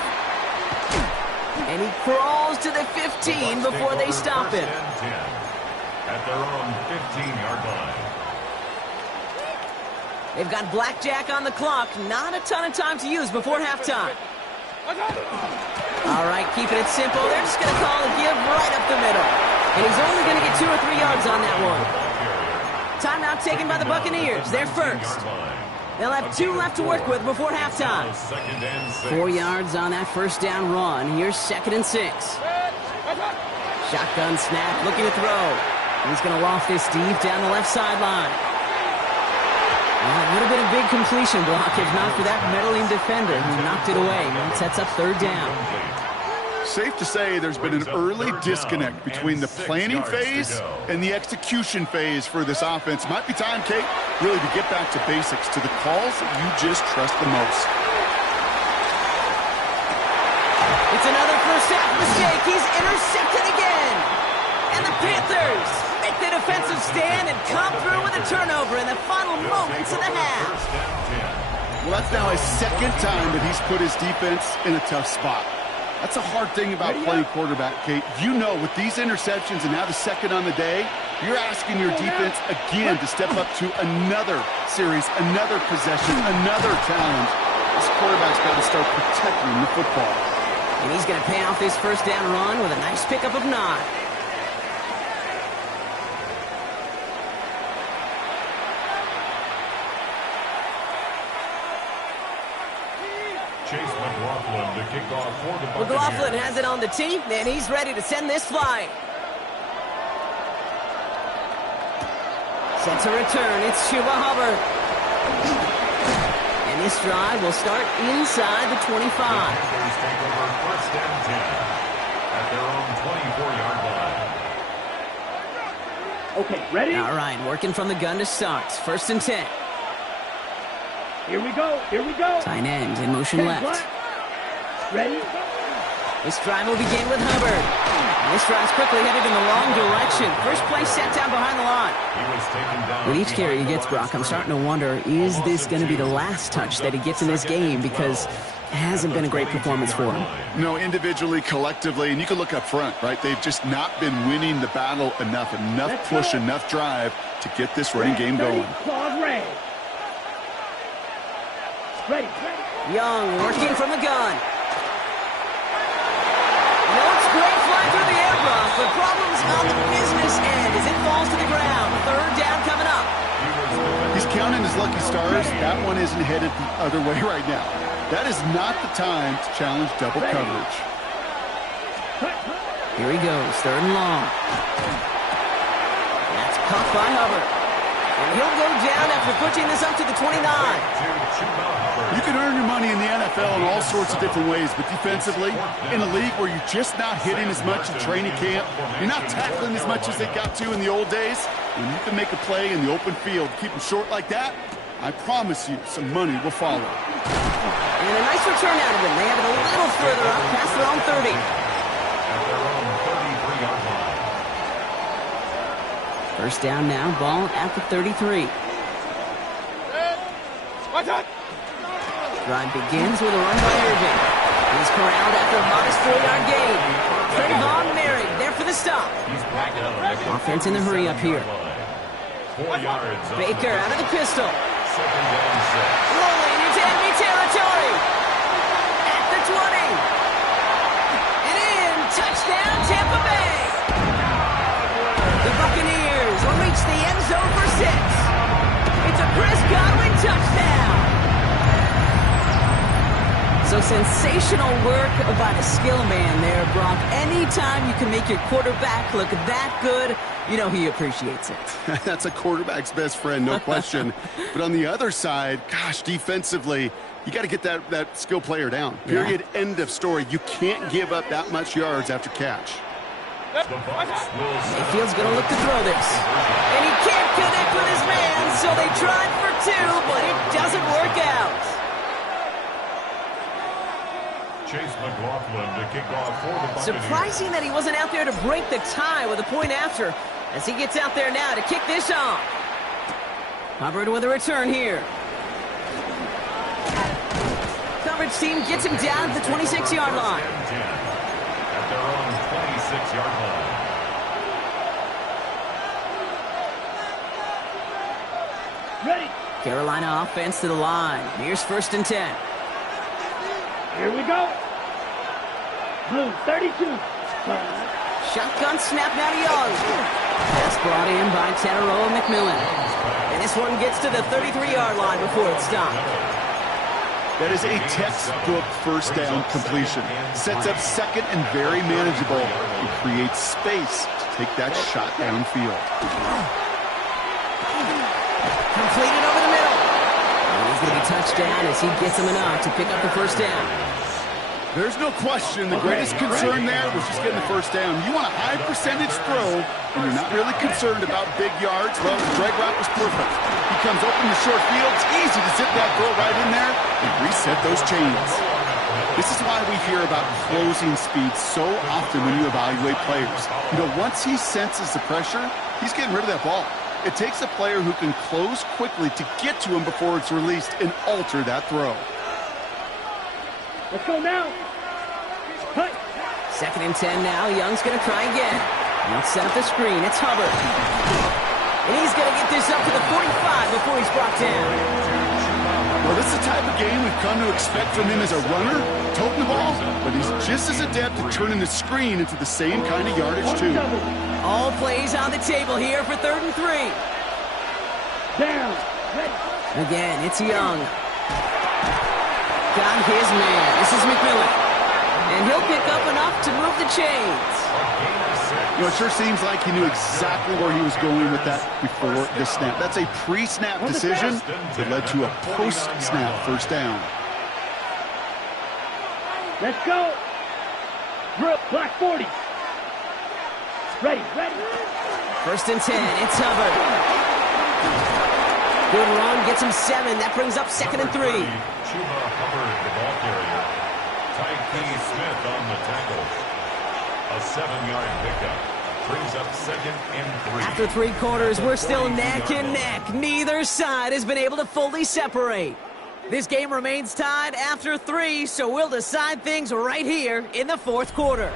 And he crawls to the 15 before they stop him. At their own 15-yard line. They've got blackjack on the clock. Not a ton of time to use before halftime. All right, keeping it simple. They're just going to call a give right up the middle. And he's only going to get 2 or 3 yards on that one. Timeout taken by the Buccaneers. They're first. They'll have 2 left to work with before halftime. 4 yards on that first down run. Here's second and 6. Shotgun snap, looking to throw. He's going to loft this deep down the left sideline. A little bit of big completion block, if not for that meddling defender who knocked it away. That sets up third down. Safe to say there's been an early disconnect between the planning phase and the execution phase for this offense. Might be time, Kate, really to get back to basics, to the calls that you just trust the most. It's another first half mistake. He's intercepted again. And the Panthers make the defensive stand and come through with a turnover in the final moments of the half. Well, that's now his second time that he's put his defense in a tough spot. That's a hard thing about playing quarterback, Kate. You know, with these interceptions and now the second on the day, you're asking your defense again to step up to another series, another possession, another challenge. This quarterback's got to start protecting the football. And he's going to pay off this first down run with a nice pickup of 9. Chase McLaughlin to kick off for the Buccaneers. McLaughlin has it on the tee, and he's ready to send this flying. Set to return, it's Chuba Hubbard. And this drive will start inside the 25. The Panthers take over first and 10 at their own 24-yard line. Okay, ready? All right, working from the gun to start. First and 10. Here we go. Here we go. Tight end in motion left. Ready? This drive will begin with Hubbard. And this drive's quickly headed in the wrong direction. First play set down behind the line. He was taken down. With each carry he gets, Brock, I'm starting to wonder, is this going to be the last touch that he gets in this game? Because it hasn't been a great performance for him. No, individually, collectively, and you can look up front, right? They've just not been winning the battle enough push, enough drive to get this running game going. Ready. Young working from the gun. No, it's great flying through the air, Brock, but problems on the business end as it falls to the ground. Third down coming up. He's counting his lucky stars. That one isn't headed the other way right now. That is not the time to challenge double coverage. Here he goes, third and long. That's caught by Hubbard. And he'll go down after pushing this up to the 29. You can earn your money in the NFL in all sorts of different ways, but defensively, in a league where you're just not hitting as much in training camp, you're not tackling as much as they got to in the old days, when you can make a play in the open field, keep them short like that, I promise you some money will follow. And a nice return out of them. They have it a little further up past their own 30. At their own 33-yard line. First down now, ball at the 33. Drive begins with a run by Irving. He's corralled after a modest 4-yard gain. Trayvon Merrick there for the stop. Offense in the hurry up here. 4 yards. Baker out of the pistol. Second down 6. Rolling into enemy territory. At the 20. And in. Touchdown, Tampa Bay. The Buccaneers will reach the end zone for 6. It's a Chris Godwin touchdown. So sensational work by the skill man there, Brock. Anytime you can make your quarterback look that good, you know he appreciates it. That's a quarterback's best friend, no question. But on the other side, gosh, defensively, you got to get that skill player down. Period, end of story. You can't give up that much yards after catch. Mayfield's going to look to throw this. And he can't connect with his man, so they tried for 2, but it doesn't work out. Chase McLaughlin to kick off for the Buccaneers. Surprising that he wasn't out there to break the tie with a point after, as he gets out there now to kick this off. Hubbard with a return here. Coverage team gets him down at the 26-yard line. At their own 26-yard line. Ready. Carolina offense to the line. Here's first and 10. Here we go. Blue, 32. Shotgun snap now to Young. Pass brought in by Tanneroa McMillan. And this one gets to the 33-yard line before it's stopped. That is a textbook first down completion. Sets up second and very manageable. It creates space to take that shot downfield. Completed over the middle. And he's going to be touched down as he gets him enough to pick up the first down. There's no question the greatest concern there was just getting the first down. You want a high percentage throw, and you're not really concerned about big yards. Well, the drag route was perfect. He comes open to short field. It's easy to zip that throw right in there and reset those chains. This is why we hear about closing speed so often when you evaluate players. You know, once he senses the pressure, he's getting rid of that ball. It takes a player who can close quickly to get to him before it's released and alter that throw. Let's go now. Cut. 2nd and 10 now. Young's going to try again. He'll set up the screen. It's Hubbard. And he's going to get this up to the 45 before he's brought down. Well, this is the type of game we've come to expect from him as a runner, toting the ball, but he's just as adept at turning the screen into the same kind of yardage, too. All plays on the table here for 3rd and 3. Down. Ready. Again, it's Young. Got his man. This is McMillan. And he'll pick up enough to move the chains. You know, it sure seems like he knew exactly where he was going with that before the snap. That's a pre-snap decision that led to a post-snap first down. Let's go. Drill. Black 40. Ready. 1st and 10. It's Hubbard. Good run. Gets him 7. That brings up 2nd and 3. Chuba Hubbard, the ball carrier. Tyke Smith on the tackle. A 7-yard pickup. Brings up 2nd and 3. After 3 quarters, we're still neck and neck. Neither side has been able to fully separate. This game remains tied after 3, so we'll decide things right here in the 4th quarter.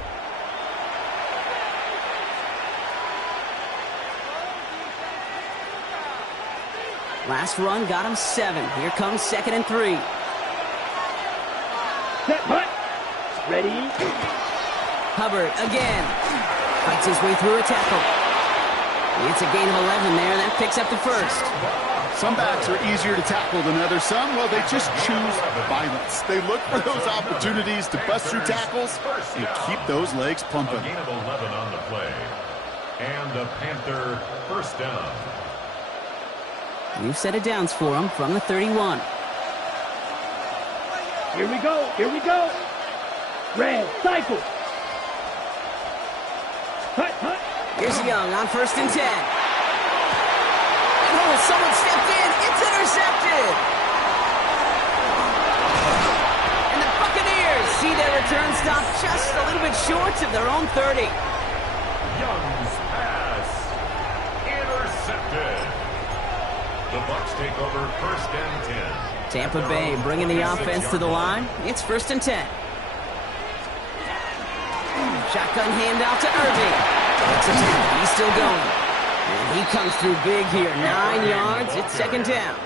Last run got him 7. Here comes 2nd and 3. Set. Hut. Ready. Hubbard again. Fights his way through a tackle. It's a gain of 11 there. That picks up the first. Some backs are easier to tackle than others. Some, well, they just choose violence. They look for those opportunities to bust through tackles and keep those legs pumping. A gain of 11 on the play. And the Panther first down. New set of downs for him from the 31. Here we go. Red. Cycle. Hut. Here's Young on 1st and 10. Oh, someone stepped in. It's intercepted. And the Buccaneers see their return stop just a little bit short of their own 30. Young's pass intercepted. The Bucs take over 1st and 10. Tampa Bay bringing the offense to the line. It's 1st and 10. Shotgun handoff to Irving. He's still going. And he comes through big here. 9 yards. It's 2nd down.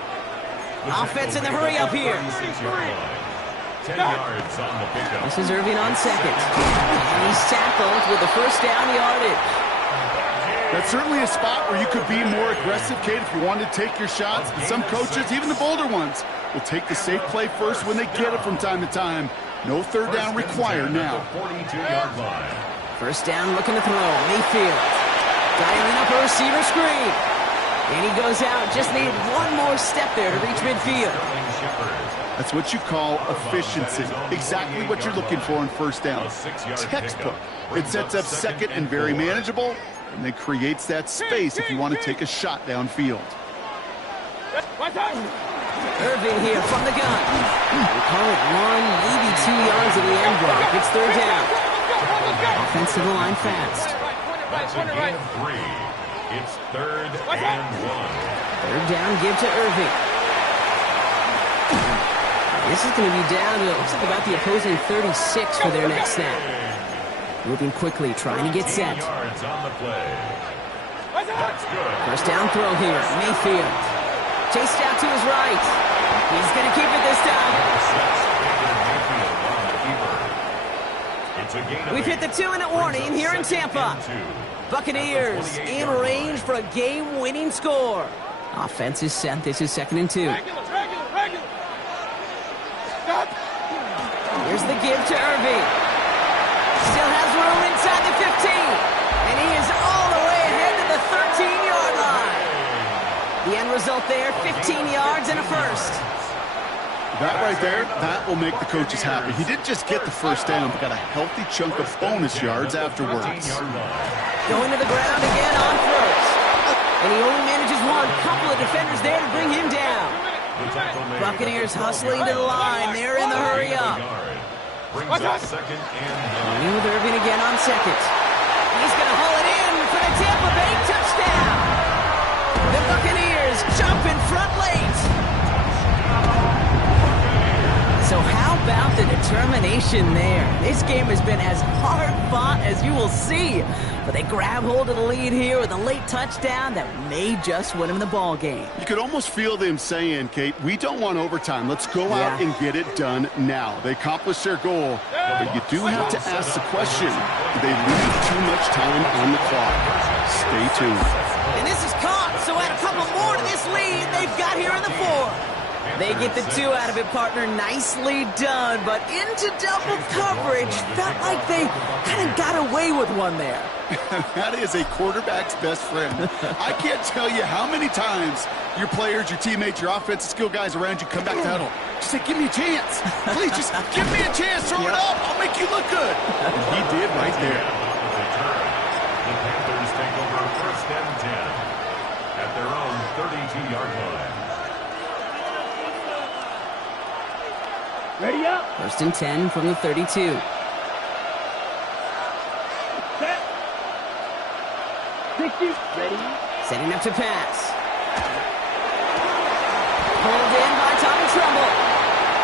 Offense in the hurry up here. 10 yards on the pickup. This is Irving on 2nd. And he's tackled with the first down yardage. That's certainly a spot where you could be more aggressive, Kate, if you wanted to take your shots. But some coaches, even the bolder ones, will take the safe play first when they get it from time to time. No 3rd down required now. 42-yard line. First down, looking to throw. Mayfield. Dialing up a receiver screen. And he goes out. Just needed one more step there to reach midfield. That's what you call efficiency. Exactly what you're looking for on first down. Textbook. It sets up 2nd and very manageable, and then creates that space if you want to take a shot downfield. Irving here from the gun. We call it 1, maybe 2 yards of the end block. It's 3rd down. Offense to the line fast. That's a gain of 3. It's 3rd and 1. 3rd down, give to Irving. This is going to be down to, it looks like about the opposing 36 for their next snap. Moving quickly, trying to get set. Yards on the play. That's good. First down throw here. Mayfield. Chased out to his right. He's going to keep it this time. We've hit the 2-minute warning here in Tampa. Buccaneers in range for a game-winning score. Offense is set. This is 2nd and 2. Here's the give to Irving. Still has room inside the 15. And he is all the way ahead to the 13-yard line. The end result there, 15 yards and a first. That right there, that will make the coaches happy. He didn't just get the first down, but got a healthy chunk of bonus yards afterwards. Going to the ground again on first. And he only manages one. Couple of defenders there to bring him down. Buccaneers hustling to the line. They're in the hurry up. Running with Irving again on second. He's going to haul it in for the Tampa Bay touchdown. The Buccaneers jump in front late. So how about the determination there? This game has been as hard-fought as you will see. But they grab hold of the lead here with a late touchdown that may just win them the ball game. You could almost feel them saying, Kate, we don't want overtime. Let's go out and get it done now. They accomplished their goal, but you do have to ask the question, do they leave too much time on the clock? Stay tuned. And this is caught, so add a couple more to this lead they've got here in the fourth. They get the 2 out of it, partner. Nicely done, but into double coverage. Felt like they kind of got away with one there. That is a quarterback's best friend. I can't tell you how many times your players, your teammates, your offensive skill guys around you come back to huddle. Just say, give me a chance. Please, just give me a chance. Throw it up. I'll make you look good. And he did right there. The Panthers take over first and 10 at their own 32-yard line. Ready up. First and 10 from the 32. Set. 60. Ready. Setting up to pass. Pulled in by Tommy Trumbull.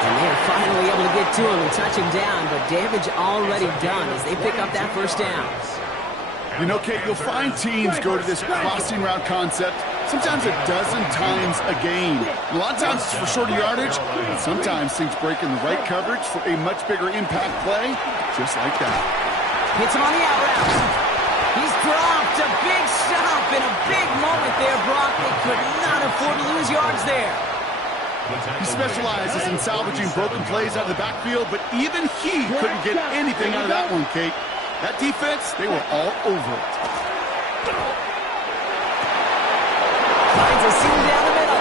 And they're finally able to get to him and touch him down, but damage already done as they pick up that first down. You know, Kate, you'll find teams go to this crossing route concept sometimes a dozen times a game. A lot of times it's for shorter yardage, and sometimes things break in the right coverage for a much bigger impact play, just like that. Hits him on the out route. He's dropped a big stop in a big moment there, Brock. They could not afford to lose yards there. He specializes in salvaging broken plays out of the backfield, but even he couldn't get anything out of that one, Kate. That defense, they were all over it. Finds a seam down the middle.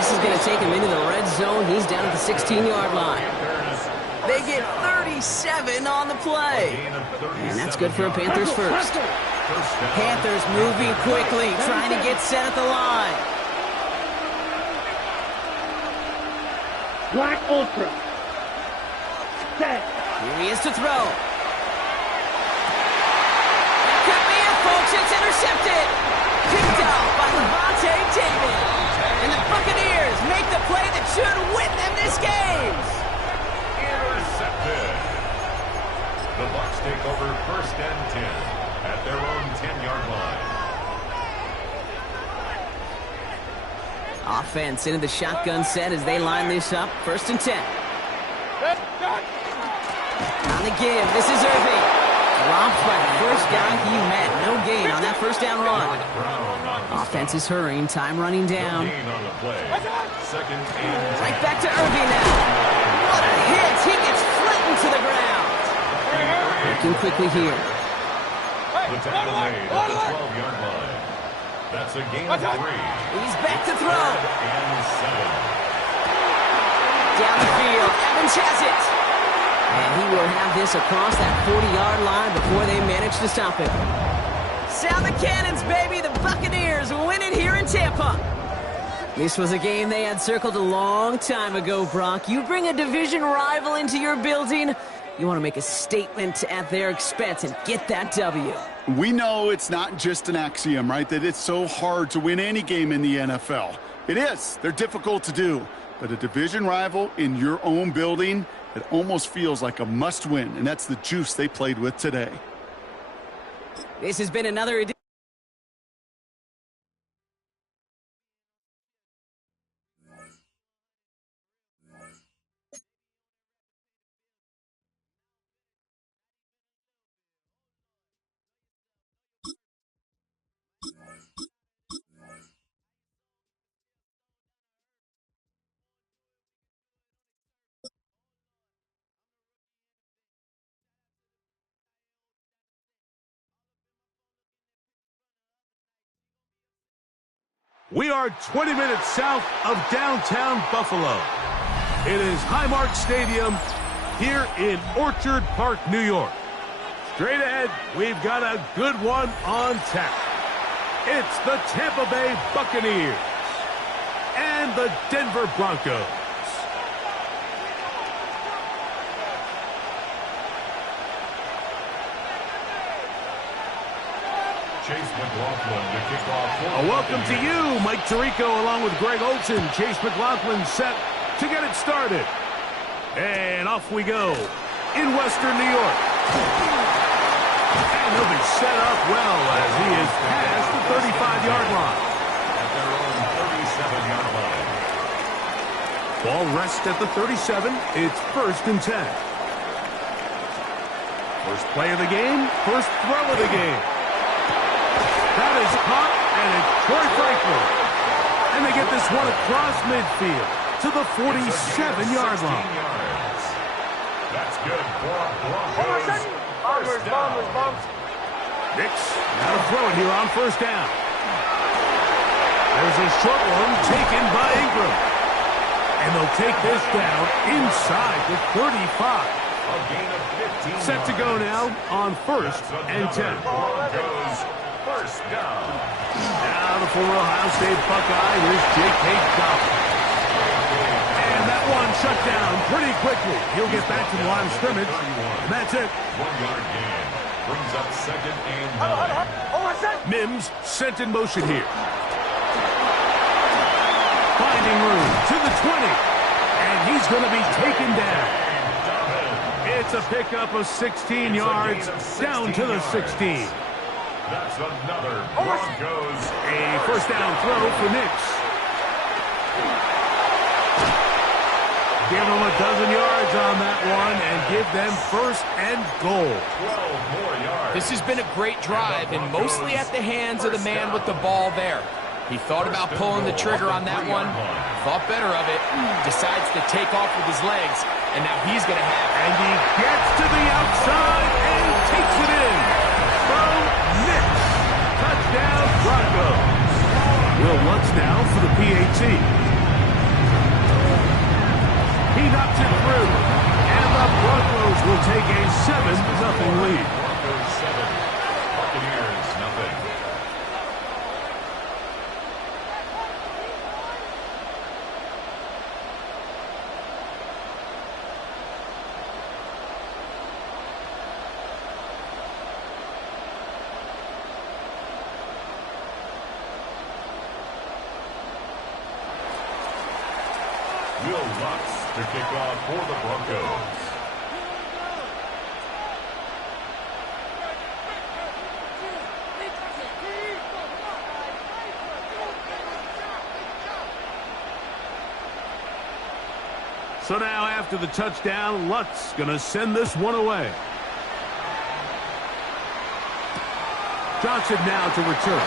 This is going to take him into the red zone. He's down at the 16-yard line. They get 37 on the play. And that's good for a Panthers first. Panthers moving quickly, trying to get set at the line. Black Ultra. Set. Here he is to throw. That could be it, folks. It's intercepted. Picked off by Levante David. And the Buccaneers make the play that should win them this game. Intercepted. The Bucs take over first and 10 at their own 10-yard line. Offense into the shotgun set as they line this up. First and 10. On the give, this is Irving. Dropped by the first guy he met. No gain on that first down run. Offense is hurrying. Time running down. Right back to Irving now. What a hit. He gets flattened to the ground. Working quickly here. The tackle made at the 12-yard line. That's a gain of 3. He's back to throw. And 7. Down the field. Evans has it. And he will have this across that 40-yard line before they manage to stop him. Sound the cannons, baby. The Buccaneers win it here in Tampa. This was a game they had circled a long time ago, Brock. You bring a division rival into your building, you want to make a statement at their expense and get that W. We know it's not just an axiom, right, that it's so hard to win any game in the NFL. It is. They're difficult to do. But a division rival in your own building, it almost feels like a must-win, and that's the juice they played with today. This has been another edition. We are 20 minutes south of downtown Buffalo. It is Highmark Stadium here in Orchard Park, New York. Straight ahead, we've got a good one on tap. It's the Tampa Bay Buccaneers and the Denver Broncos. Chase McLaughlin to kick off. A welcome to you, Mike Tirico, along with Greg Olson. Chase McLaughlin set to get it started. And off we go in Western New York. And he'll be set up well as he is past the 35-yard line. At their own 37-yard line. Ball rests at the 37. It's 1st and 10. First play of the game, first throw of the game. That is caught, and it's Troy Franklin. And they get this one across midfield to the 47-yard line. That's good for Broncos. First down. Nix, now to throw it here on first down. There's a short one taken by Ingram. And they'll take this down inside the 35. A gain of 15 Set to go now on 1st and 10. Broncos first down. Now the former Ohio State Buckeye, here's J.K. Dobbins. And that one shut down pretty quickly. He'll get back to the line of scrimmage, and that's it. 1-yard gain. Brings up 2nd and 9. Mims sent in motion here. Finding room to the 20, and he's going to be taken down. It's a pickup of 16 yards down to the 16. That's another Broncos. A first down throw for Nix. Give them a dozen yards on that one and give them 1st and goal. 12 more yards. This has been a great drive, and mostly at the hands of the man with the ball there. He thought about pulling the trigger on that one, thought better of it, decides to take off with his legs, and now he's going to have... And he gets to the outside and takes it in. From Nix. Touchdown, Broncos. Will Lutz now for the PAT. He knocks it through, and the Broncos will take a 7-0 lead. Broncos 7, Buccaneers nothing. Will Lutz to kick off for the Broncos. So now after the touchdown, Lutz going to send this one away. Johnson now to return.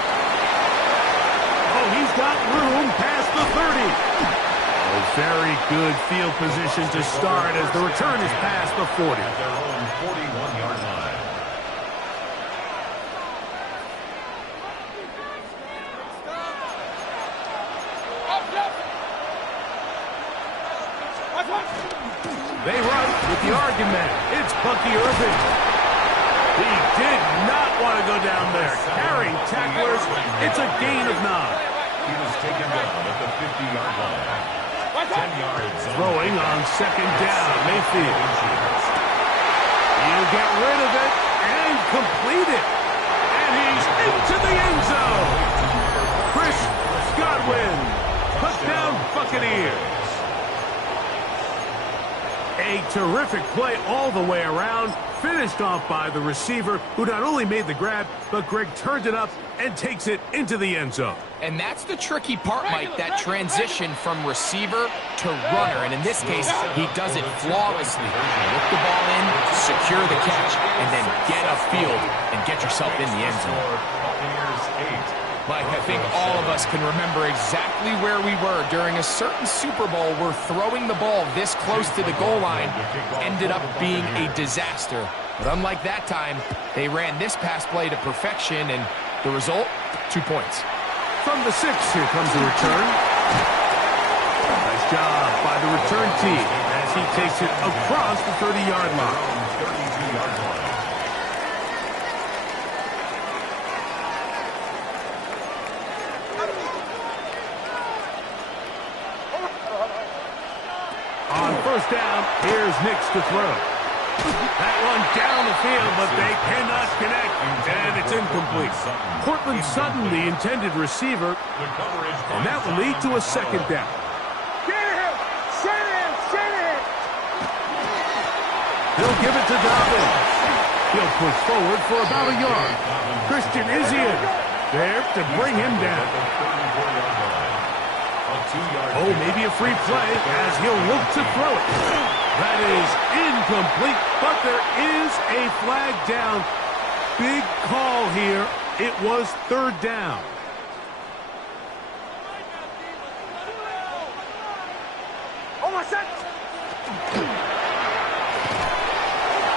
Oh, he's got room past the 30. A very good field position to start as the return is past the 40. At their own 41-yard line. They run with the argument. It's Bucky Irving. He did not want to go down there. Carrying tacklers. It's a gain of 9. He was taken down at the 50-yard line. 10 yards. Throwing on 2nd down. Mayfield. You get rid of it and complete it. And he's into the end zone. Chris Godwin. Touchdown Buccaneers. A terrific play all the way around. Finished off by the receiver, who not only made the grab, but Greg turned it up and takes it into the end zone. And that's the tricky part, Mike, that transition from receiver to runner. And in this case, he does it flawlessly. Look the ball in, secure the catch, and then get upfield and get yourself in the end zone. Buccaneers 8. Mike, I think all of us can remember exactly where we were during a certain Super Bowl where throwing the ball this close to the goal line ended up being a disaster. But unlike that time, they ran this pass play to perfection, and the result, 2 points. From the 6, here comes the return. Nice job by the return team as he takes it across the 30-yard line. On first down, here's Nix to throw. That one down the field, but they cannot connect, and it's incomplete. Cortland Sutton, the intended receiver, and that will lead to a second down. He'll give it to Dobbins. He'll push forward for about a yard. Christian is in there to bring him down. Oh, maybe a free play as he'll look to throw it. That is incomplete, but there is a flag down. Big call here. It was third down.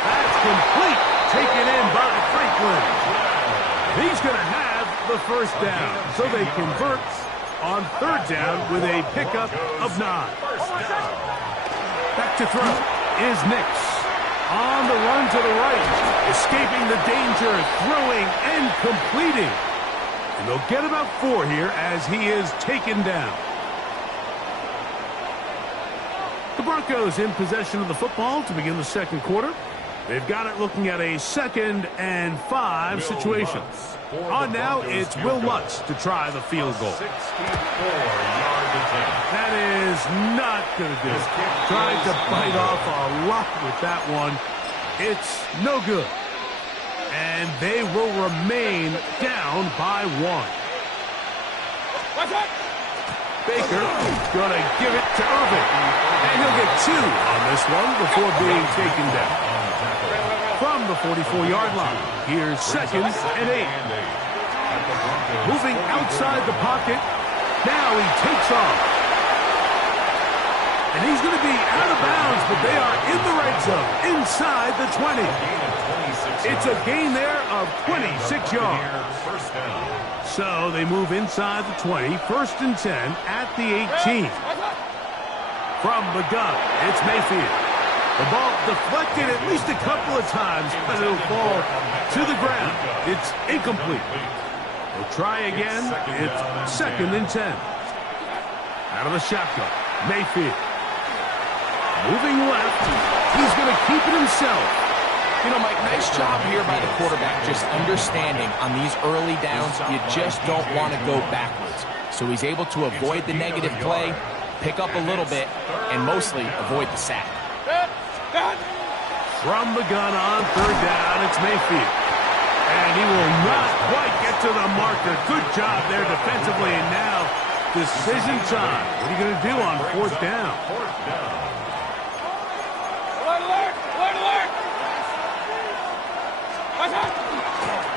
That's complete. Taken in by Franklin. He's going to have the first down. So they convert on third down with a pickup of 9. Back to throw is Nix. On the run to the right. Escaping the danger, throwing and completing. And they'll get about 4 here as he is taken down. The Broncos in possession of the football to begin the second quarter. They've got it looking at a 2nd and 5 situation. On now, it's Will Lutz to try the field goal. 64-yard attempt. That is not going to do it. Tried to bite off a lot with that one. It's no good. And they will remain down by 1. Baker going to give it to Irvin. And he'll get 2 on this one before being taken down. From the 44-yard line, here's 2nd and 8. Moving outside the pocket. Now he takes off. And he's going to be out of bounds, but they are in the right zone, inside the 20. It's a gain there of 26 yards. So they move inside the 20, 1st and 10 at the 18. From the gun, it's Mayfield. The ball deflected at least a couple of times, but it'll fall to the ground. It's incomplete. They'll try again. It's 2nd and 10. Out of the shotgun, Mayfield. Moving left. He's going to keep it himself. You know, Mike, nice job here by the quarterback, just understanding on these early downs, you just don't want to go backwards. So he's able to avoid the negative play, pick up a little bit, and mostly avoid the sack. From the gun on third down, it's Mayfield. And he will not quite get to the marker. Good job there defensively, and now decision time. What are you going to do on 4th down?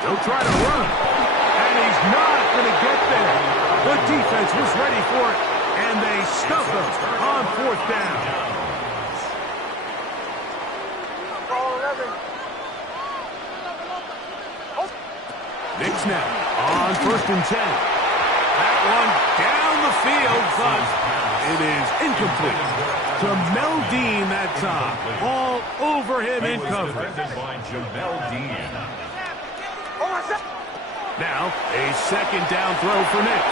They'll try to run, and he's not going to get there. The defense was ready for it, and they stuff him on 4th down. Nix now on 1st and 10. That one down the field, but it is incomplete. To Mel Dean that time. All over him in coverage. Now, a 2nd down throw for Nix.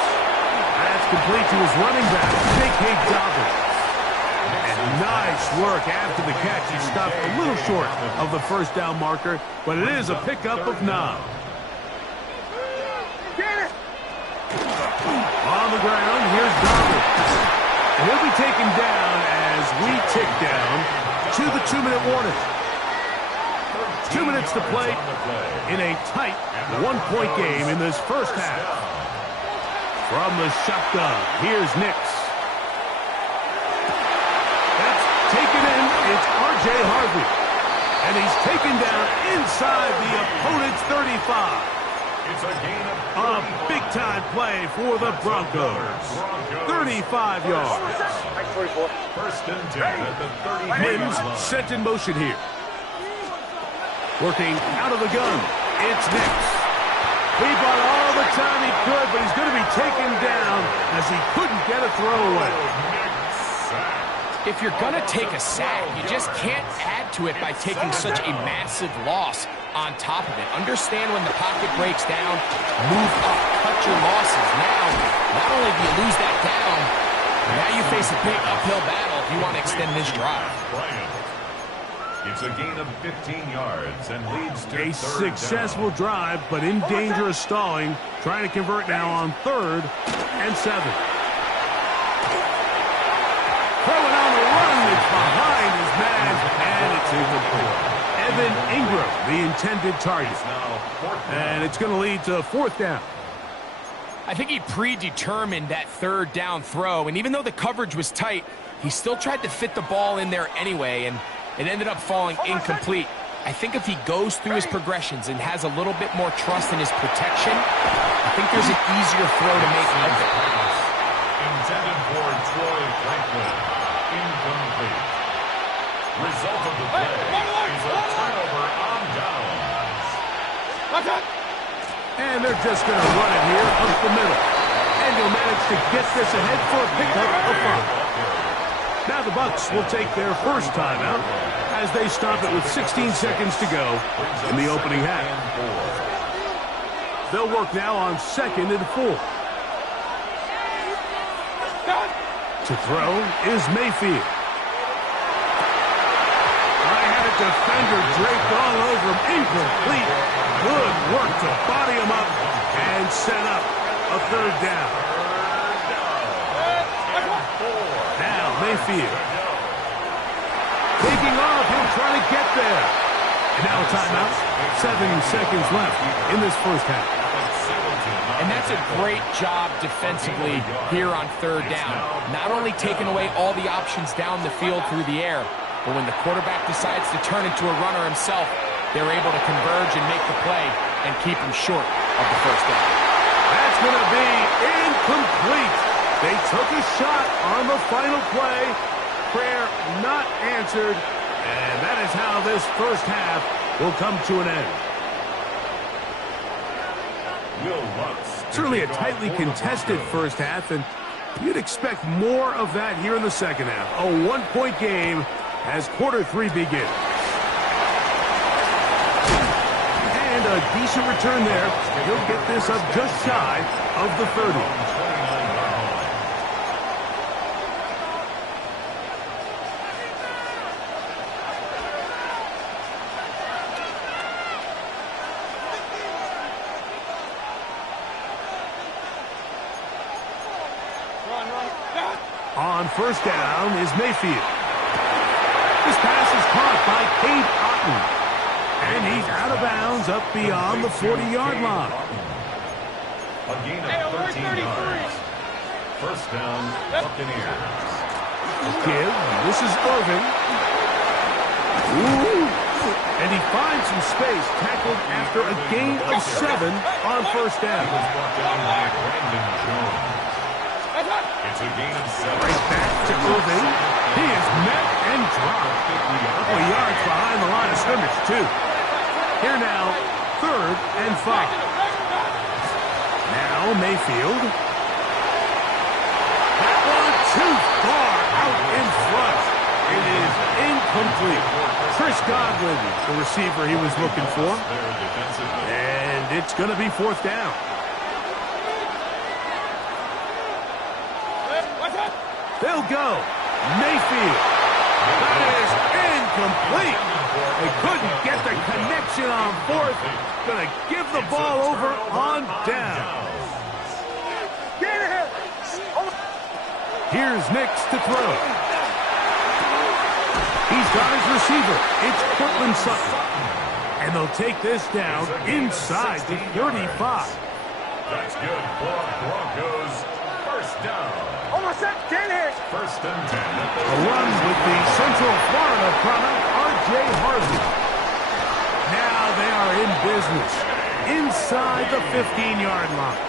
That's complete to his running back, J.K. Dobbins. And nice work after the catch. He stopped a little short of the 1st down marker, but it is a pickup of 9. On the ground, here's Dobbins. And he'll be taken down as we tick down to the 2-minute warning. 2 minutes to play in a tight 1-point game in this first half. From the shotgun, here's Nix. That's taken in. It's R.J. Harvey. And he's taken down inside the opponent's 35. It's a gain of A big-time play for the Broncos. 35 yards. 1st and 10 at the 30. Mims set in motion here. Working out of the gun. It's Nix. He bought all the time he could, but he's going to be taken as he couldn't get a throwaway. If you're going to take a sack, you just can't add to it by taking such a massive loss on top of it. Understand when the pocket breaks down, move up, cut your losses. Now, not only do you lose that down, now you face a big uphill battle if you want to extend this drive. It's a gain of 15 yards and leads to A third successful down. drive, but in danger of stalling. Trying to convert now on 3rd and 7. Throwing on the run, it's behind his man, and it's incomplete. Evan Ingram, the intended target. And it's going to lead to 4th down. I think he predetermined that 3rd down throw, and even though the coverage was tight, he still tried to fit the ball in there anyway, and it ended up falling incomplete. I think if he goes through his progressions and has a little bit more trust in his protection, I think there's an easier throw to make of it. Intended for Troy Franklin. Incomplete. Result of the play is a turnover on downs. And they're just going to run it here up the middle. And he'll manage to get this ahead for a pickup of 5. Now the Bucs will take their first timeout as they stop it with 16 seconds to go in the opening half. They'll work now on 2nd and 4. To throw is Mayfield. I had a defender draped all over him. Incomplete. Good work to body him up and set up a 3rd down. Now Mayfield. Taking off. He'll try to get there. And now a timeout. 7 seconds left in this first half. And that's a great job defensively here on 3rd down. Not only taking away all the options down the field through the air, but when the quarterback decides to turn into a runner himself, they're able to converge and make the play and keep him short of the 1st down. That's going to be incomplete. They took a shot on the final play. Prayer not answered. And that is how this first half will come to an end. Certainly a tightly contested first half, and you'd expect more of that here in the second half. A 1-point game as quarter 3 begins. And a decent return there. He'll get this up just shy of the 30. On 1st down is Mayfield. This pass is caught by Cade Otton. And he's out of bounds up beyond the 40-yard line. A gain of 13 yards. 1st down, Buccaneers. Give. This is Irving. Ooh. And he finds some space, tackled after a gain of 7 on 1st down. Brought down by Brandon Jones. It's a gain of 7. Right back to Irving. He is met and dropped. A couple of yards behind the line of scrimmage, too. Here now, 3rd and 5. Now Mayfield. That one too far out in front. It is incomplete. Chris Godwin, the receiver he was looking for. And it's going to be 4th down. They'll go. Mayfield. That is incomplete. They couldn't get the connection on 4th. Going to give the ball over on down. Here's Nix to throw. He's got his receiver. It's Cortland Sutton. And they'll take this down inside the 35. That's good for Broncos. 1st down. 1st and 10. A run with the Central Florida product, R.J. Harvey. Now they are in business inside the 15-yard line.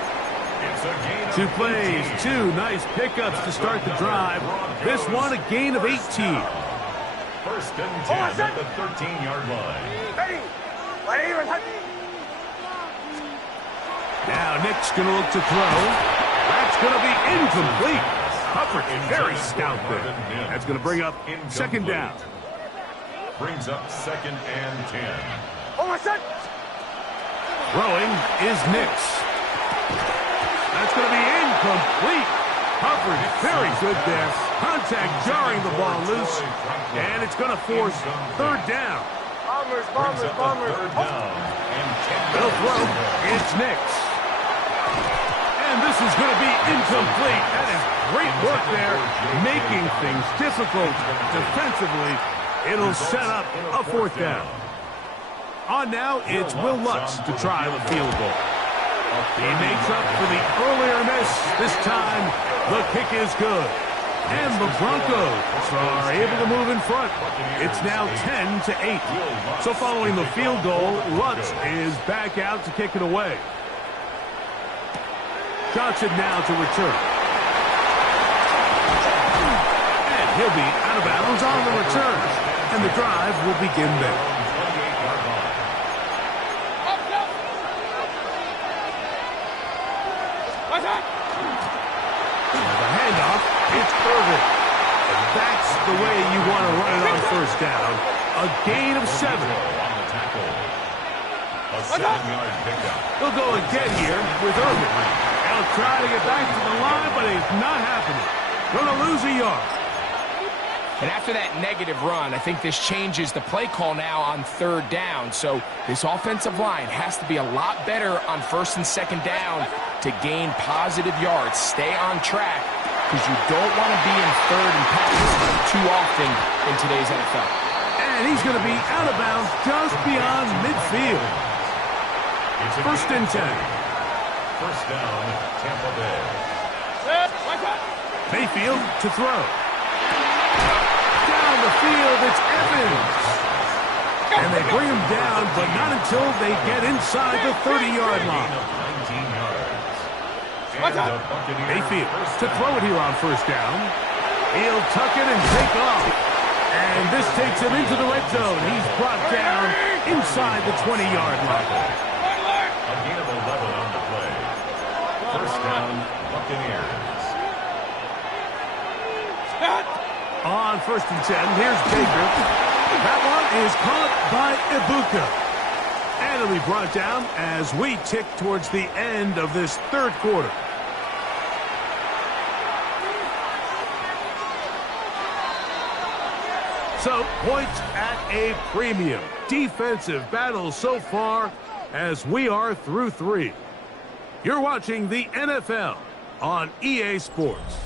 2 plays, 2 nice pickups to start the drive. This one a gain of 18. 1st and 10 at the 13-yard line. Now Nick's going to look to throw. That's It's going to be incomplete. Coverage very stout there. That's going to bring up second down. Brings up 2nd and 10. Throwing is Nix. That's going to be incomplete. Coverage very good there. Contact jarring the ball loose. And it's going to force third down. Brings up the 3rd down. And 10 They'll throw. It's Nix. And this is going to be incomplete. That is great work there, making things difficult defensively. It'll set up a 4th down. On now, it's Will Lutz to try the field goal. He makes up for the earlier miss. This time, the kick is good. And the Broncos are able to move in front. It's now 10-8. So following the field goal, Lutz is back out to kick it away. Johnson now to return. And he'll be out of bounds on the return. And the drive will begin there. The handoff, it's Irvin. And that's the way you want to run it on first down. A gain of 7. A 7-yard pickup. He'll go again here with Irvin. They'll try to get back to the line, but it's not happening. Going to lose a yard. And after that negative run, I think this changes the play call now on 3rd down. So this offensive line has to be a lot better on 1st and 2nd down to gain positive yards. Stay on track because you don't want to be in 3rd and passes too often in today's NFL. And he's going to be out of bounds just beyond midfield. It's 1st and 10. 1st down, Tampa Bay. Mayfield to throw. Down the field, it's Evans. And they bring him down, but not until they get inside the 30-yard line. Mayfield to throw it here on 1st down. He'll tuck it and take off. And this takes him into the red zone. He's brought down inside the 20-yard line. A gain of 11 on the play. 1st down, Buccaneers. On 1st and 10, here's Baker. That one is caught by Ibuka. And it'll be brought down as we tick towards the end of this 3rd quarter. So, points at a premium. Defensive battle so far as we are through 3. You're watching the NFL on EA Sports.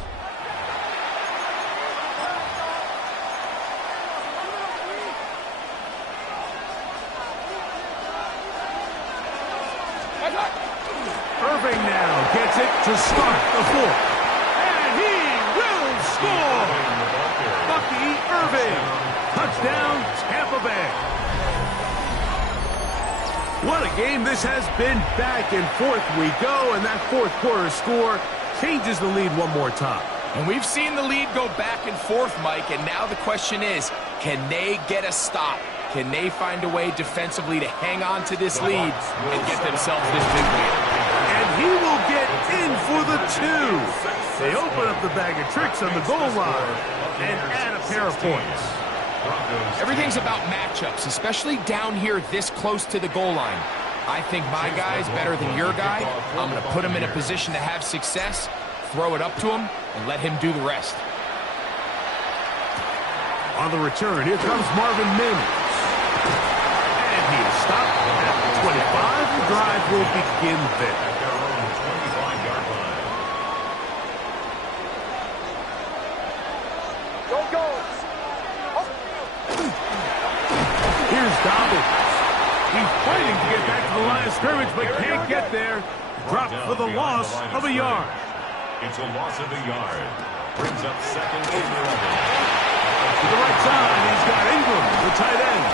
Irving now gets it to start the 4th. And he will score! Bucky Irving. Touchdown, Tampa Bay. What a game this has been. Back and forth we go, and that 4th quarter score changes the lead one more time. And we've seen the lead go back and forth, Mike, and now the question is, can they get a stop? Can they find a way defensively to hang on to this lead and get themselves this big lead? And he will get in for the 2. They open up the bag of tricks on the goal line and add a pair of points. Everything's about matchups, especially down here this close to the goal line. I think my guy's better than your guy. I'm going to put him in a position to have success, throw it up to him, and let him do the rest. On the return, here comes Marvin Mims. And he is stopped at the 25. The drive will begin there. At their own 25-yard line. Here's Dobbins. He's fighting to get back to the line of scrimmage, but can't get there. Dropped for the loss of a yard. It's a loss of a yard. Brings up 2nd and 11. To the right side, he's got Ingram, the tight end.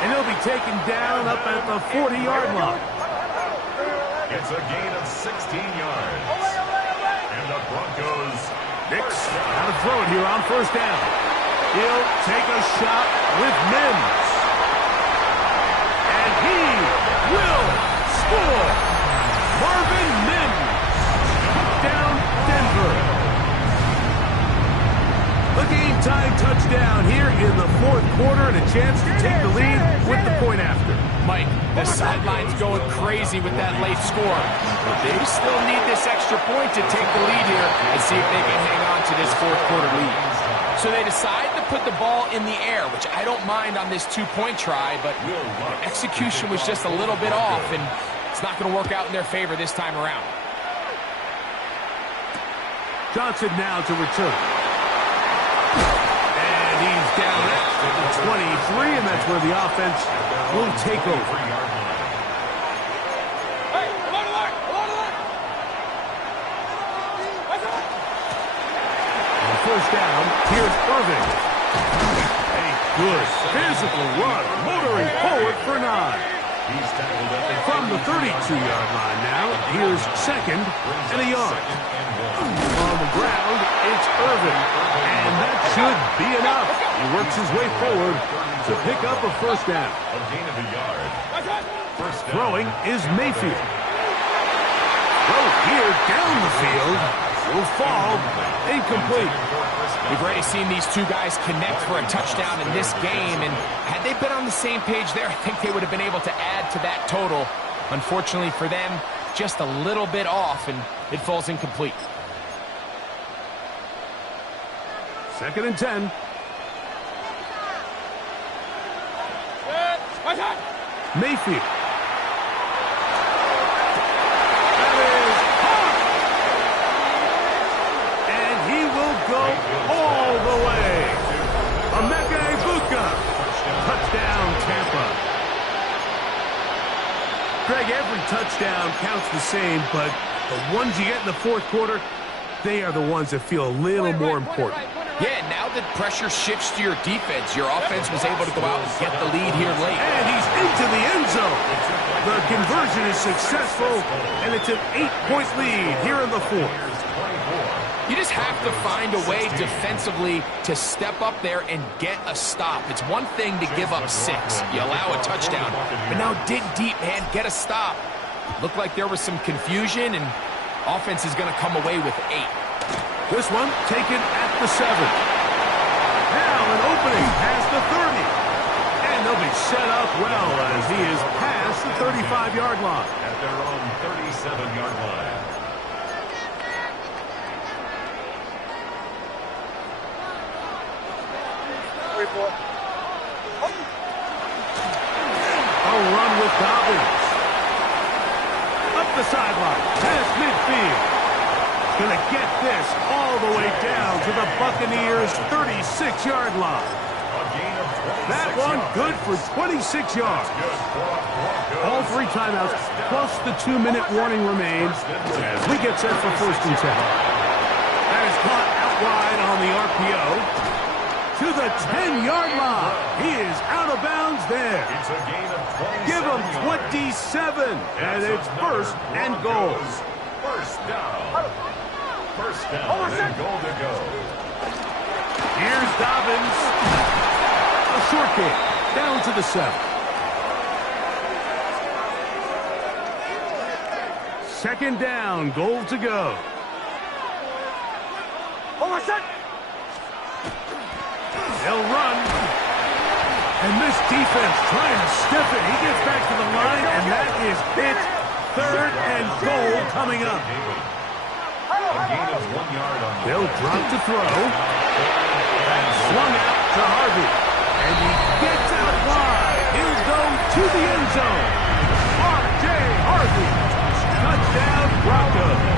And he'll be taken down up at the 40-yard line. It's a gain of 16 yards. And the Broncos. Nix out to throw it here on 1st down. He'll take a shot with Mims. And he will score. Marvin Mims. Down down here in the fourth quarter and a chance to take the lead with the point after. Mike, the sideline's going crazy with that late score. But they still need this extra point to take the lead here and see if they can hang on to this fourth quarter lead. So they decide to put the ball in the air, which I don't mind on this two-point try, but the execution was just a little bit off, and it's not going to work out in their favor this time around. Johnson now to return. And he's down at the 23, and that's where the offense will take over. On first down, here's Irving. A good physical run, motoring forward for 9. From the 32-yard line now, here's second and a yard. On the ground, it's Irving, and that should be enough. He works his way forward to pick up a first down. Throwing is Mayfield. Throw here down the field will fall incomplete. We've already seen these two guys connect for a touchdown in this game, and had they been on the same page there, I think they would have been able to add to that total. Unfortunately for them, just a little bit off, and it falls incomplete. Second and 10. Mayfield. That is hot. And he will go all the way. Emeka Egbuka. Touchdown, Tampa. Greg, every touchdown counts the same, but the ones you get in the fourth quarter, they are the ones that feel a little more important. Yeah, now that pressure shifts to your defense, your offense was able to go out and get the lead here late. And he's into the end zone. The conversion is successful, and it's an 8-point lead here in the fourth. You just have to find a way defensively to step up there and get a stop. It's one thing to give up 6. You allow a touchdown. But now dig deep, man. Get a stop. Looked like there was some confusion, and offense is going to come away with 8. This one taken at the 7. Now an opening past the 30. And they'll be set up well as he is past the 35-yard line. At their own 37-yard line. A run with Dobbins. Up the sideline, past midfield. Gonna get this all the way down to the Buccaneers' 36-yard line. That one good for 26 yards. All 3 timeouts plus the 2-minute warning remains as we get set for first and 10. That is caught out wide on the RPO. To the 10-yard line. He is out of bounds there. It's a gain of 27. Give him 27, and it's first and goal. First down. First down and goal to go. Here's Dobbins. A short kick down to the 7. Second down, goal to go. They'll run. And this defense trying to stiff it. He gets back to the line, and that is it. Third and goal coming up. A gain of 1 yard on the They'll drop to throw. And swung out to Harvey. And he gets out wide. He'll go to the end zone. R.J. Harvey. Touchdown, Broncos.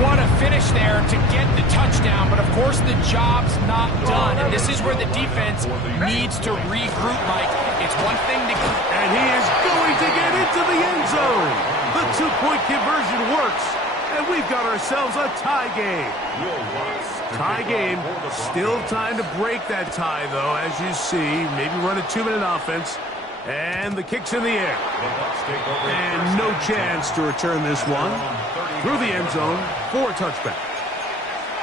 What a finish there to get the touchdown, but of course the job's not done, and this is where the defense needs to regroup, Mike. It's one thing to... And he is going to get into the end zone. The 2-point conversion works, and we've got ourselves a tie game. Tie game. Still time to break that tie, though, as you see. Maybe run a 2-minute offense. And the kick's in the air. And no chance to return this one. Through the end zone for a touchback.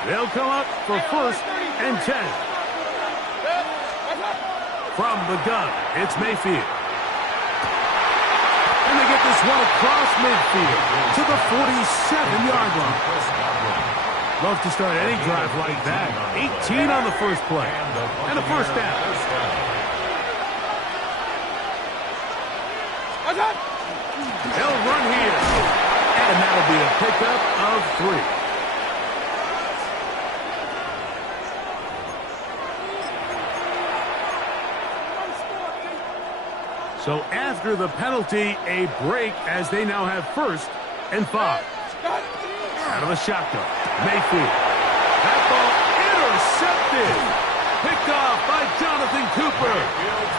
They'll come up for first and 10. From the gun, it's Mayfield. And they get this one across midfield to the 47-yard line. Love to start any drive like that. 18 on the first play. And a first down. They'll run here. And that'll be a pickup of 3. So after the penalty, a break as they now have 1st and 5. Out of the shotgun, Mayfield. That ball intercepted. Picked off by Jonathan Cooper.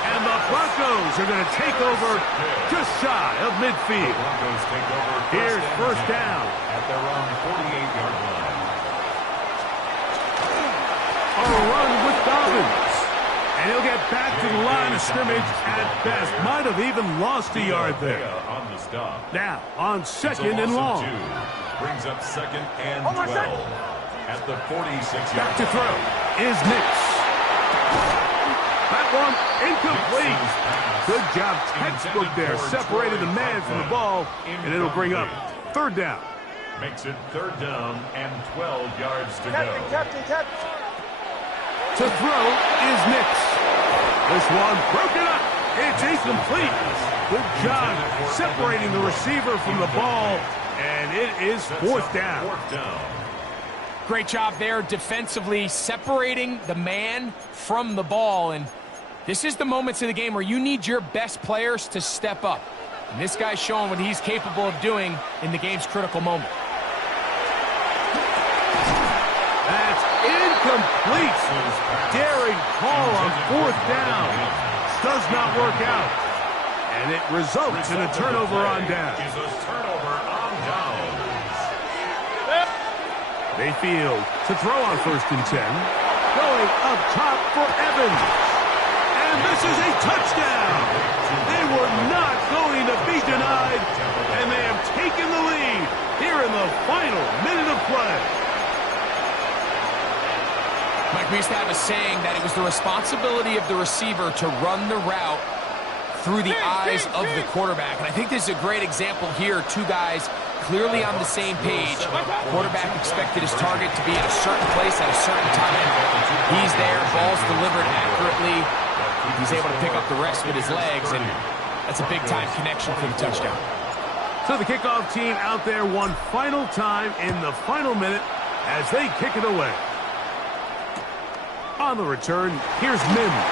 And the Broncos are going to take over just shy of midfield. Here's first down. At their own 48-yard line. A run with Dobbins. And he'll get back to the line of scrimmage at best. Might have even lost a yard there. On the stop. Now, on 2nd and long. Brings up 2nd and 12. At the 46-yard Back to throw is Nix. That one incomplete. Good job, textbook there. Separated the man from the ball, and it'll bring up 3rd down. Makes it 3rd down and 12 yards to go. To throw is Nix. This one broken up. It's incomplete. Good job separating the receiver from the ball, and it is 4th down. Great job there defensively, separating the man from the ball. And this is the moments of the game where you need your best players to step up. And this guy's showing what he's capable of doing in the game's critical moment. That's incomplete. Daring call on 4th down. Does not work out. And it results in a turnover on down. Mayfield to throw on 1st and 10. Going up top for Evans. And this is a touchdown. They were not going to be denied. And they have taken the lead here in the final minute of play. Mike, we used to have a saying that it was the responsibility of the receiver to run the route through the eyes of the quarterback. And I think this is a great example here. 2 guys clearly on the same page. Quarterback expected his target to be in a certain place at a certain time. He's there, ball's delivered accurately. He's able to pick up the rest with his legs, and that's a big-time connection for the touchdown. So the kickoff team out there one final time in the final minute as they kick it away. On the return, here's Mims.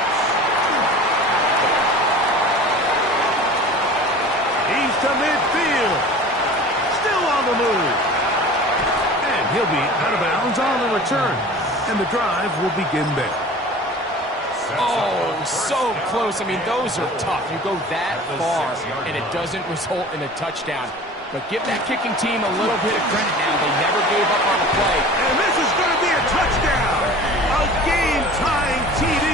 He's to midfield. Still on the move. And he'll be out of bounds on the return. And the drive will begin there. Oh, so close. I mean, those are tough. You go that far, and it doesn't result in a touchdown. But give that kicking team a little bit of credit now. They never gave up on the play. And this is going to be a touchdown. A game-tying TD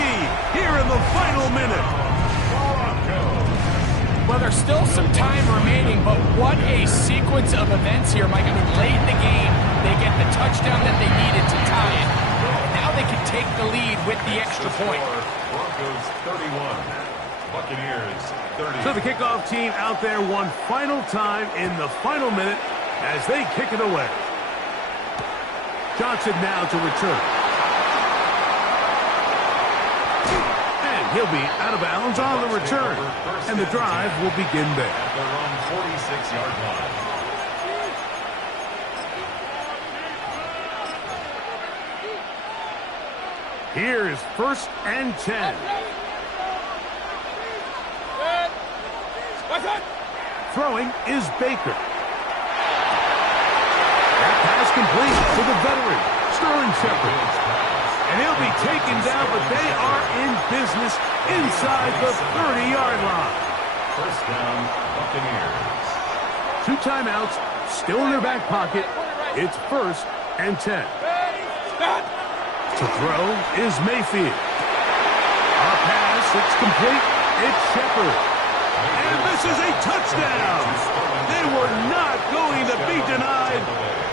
here in the final minute. Well, there's still some time remaining, but what a sequence of events here, Mike. I mean, late in the game, they get the touchdown that they needed to tie it. Now they can take the lead with the extra point. Broncos 31, Buccaneers 30. So the kickoff team out there one final time in the final minute as they kick it away. Johnson now to return. And he'll be out of bounds on the return. And the drive will begin there. At their own 46-yard line. Here's 1st and 10. Throwing is Baker. That pass complete to the veteran, Sterling Shepard. And he'll be taken down, but they are in business inside the 30-yard line. First down, Buccaneers. 2 timeouts, still in their back pocket. It's 1st and 10. To throw is Mayfield. A pass, it's complete. It's Shepard. And this is a touchdown. They were not going to be denied,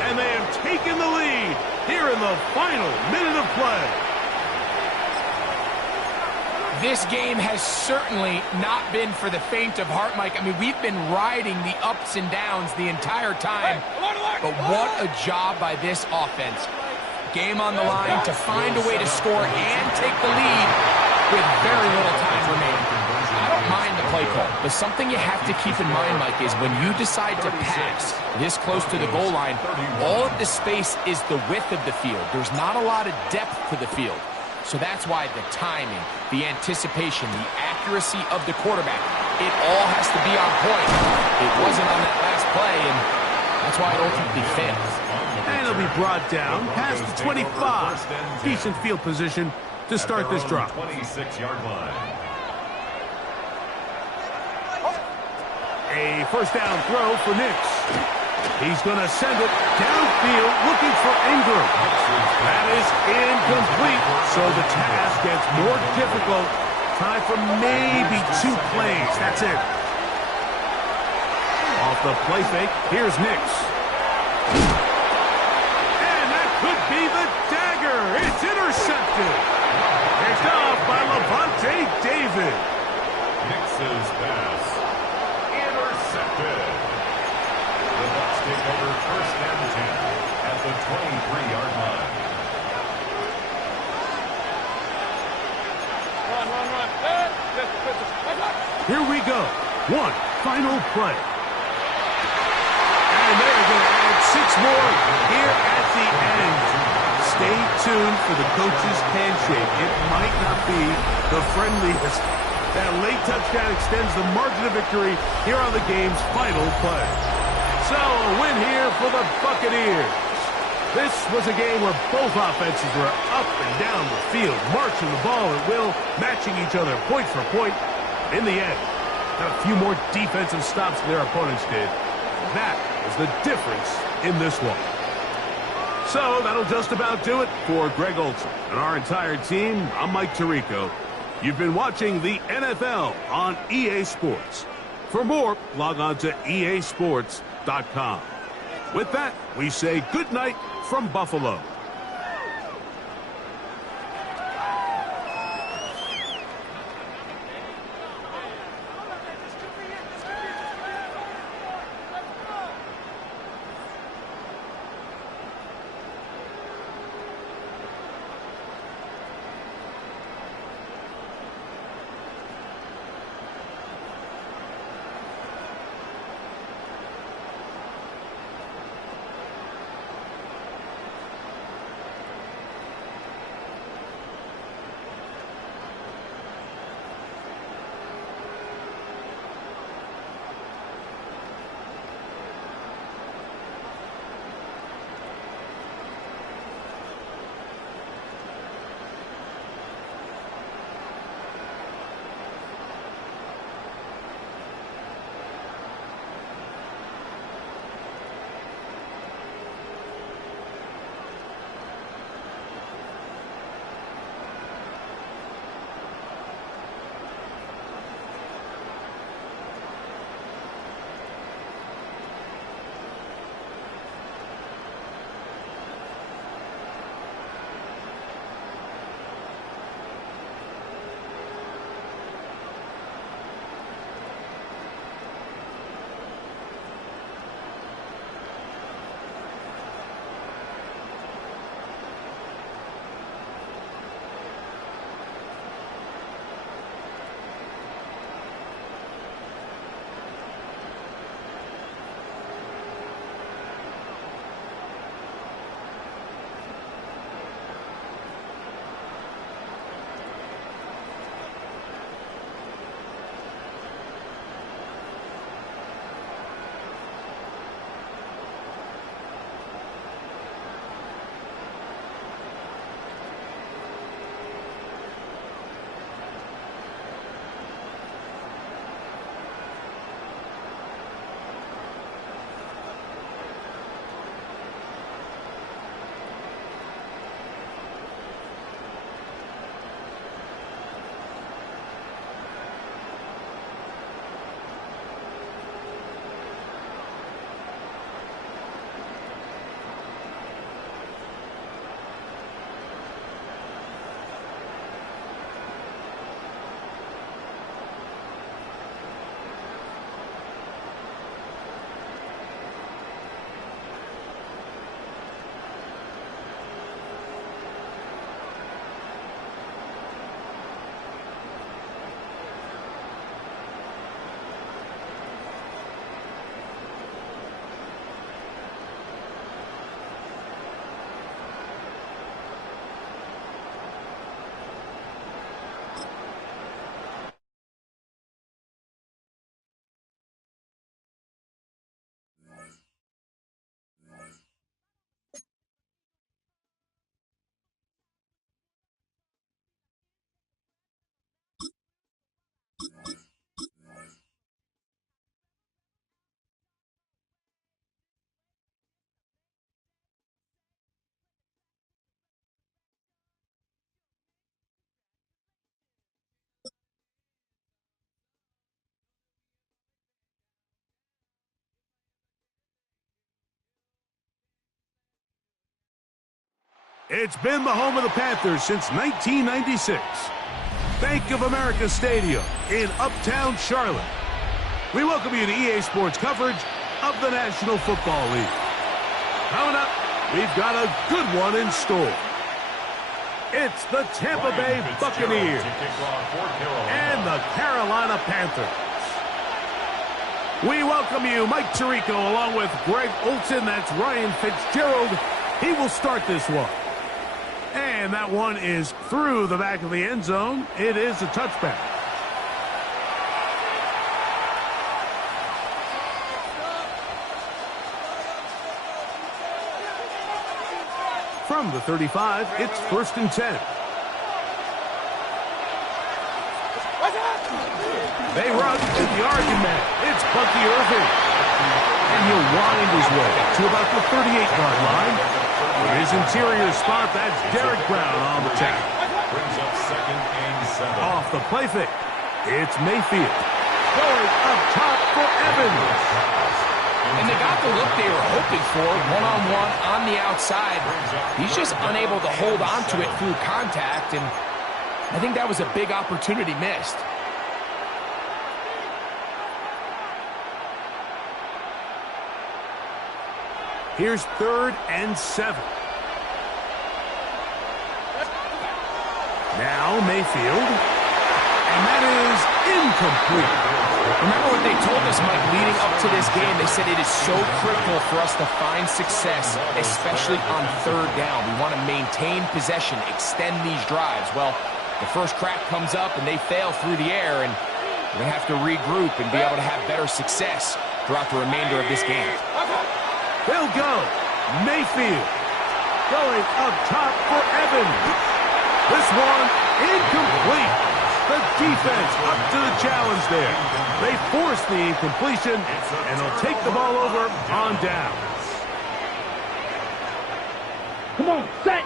and they have taken the lead here in the final minute of play. This game has certainly not been for the faint of heart, Mike. I mean, we've been riding the ups and downs the entire time, but what a job by this offense. game on the line to find a way to score and take the lead with very little time remaining. I don't mind the play call, but something you have to keep in mind, Mike, is when you decide to pass this close to the goal line, all of the space is the width of the field. There's not a lot of depth to the field. So that's why the timing, the anticipation, the accuracy of the quarterback, it all has to be on point. It wasn't on that last play, and that's why it ultimately fails. And it'll be brought down past the 25. Decent field position to start this drive. 26-yard line. A first down throw for Nix. He's going to send it downfield looking for Ingram. That is incomplete, so the task gets more difficult. Time for maybe 2 plays. That's it. Off the play fake, here's Nix. And that could be the dagger. It's intercepted. Picked off by Levante David. Nix's pass. Intercepted. The Bucs take over first and 10 at the 23-yard line. Here we go. One final play. And they're going to add 6 more here at the end. Stay tuned for the coach's handshake. It might not be the friendliest. That late touchdown extends the margin of victory here on the game's final play. So a win here for the Buccaneers. This was a game where both offenses were up and down the field, marching the ball at will, matching each other point for point. In the end, got a few more defensive stops than their opponents did. That was the difference in this one. So that'll just about do it for Greg Olson and our entire team. I'm Mike Tirico. You've been watching the NFL on EA Sports. For more, log on to easports.com. With that, we say good night from Buffalo. It's been the home of the Panthers since 1996. Bank of America Stadium in Uptown Charlotte. We welcome you to EA Sports coverage of the National Football League. Coming up, we've got a good one in store. It's the Tampa Bay Buccaneers and the Carolina Panthers. We welcome you, Mike Tirico, along with Greg Olson. That's Ryan Fitzgerald. He will start this one. And that one is through the back of the end zone. It is a touchback. From the 35, it's 1st and 10. They run to the argument. It's Bucky Irving. And he'll wind his way to about the 38-yard line. In his interior spot, that's Derek Brown on the tackle. Brings up 2nd and 7. Off the play fake, it's Mayfield. Going up top for Evans. And they got the look they were hoping for, one-on-one on the outside. He's just unable to hold on to it through contact, and I think that was a big opportunity missed. Here's 3rd and 7. Now Mayfield, and that is incomplete. Remember what they told us, Mike, leading up to this game? They said it is so critical for us to find success, especially on 3rd down. We want to maintain possession, extend these drives. Well, the first crack comes up and they fail through the air, and they have to regroup and be able to have better success throughout the remainder of this game. They'll go. Mayfield going up top for Evans. This one incomplete. The defense up to the challenge there. They force the incompletion, and they'll take the ball over on down. Come on, set.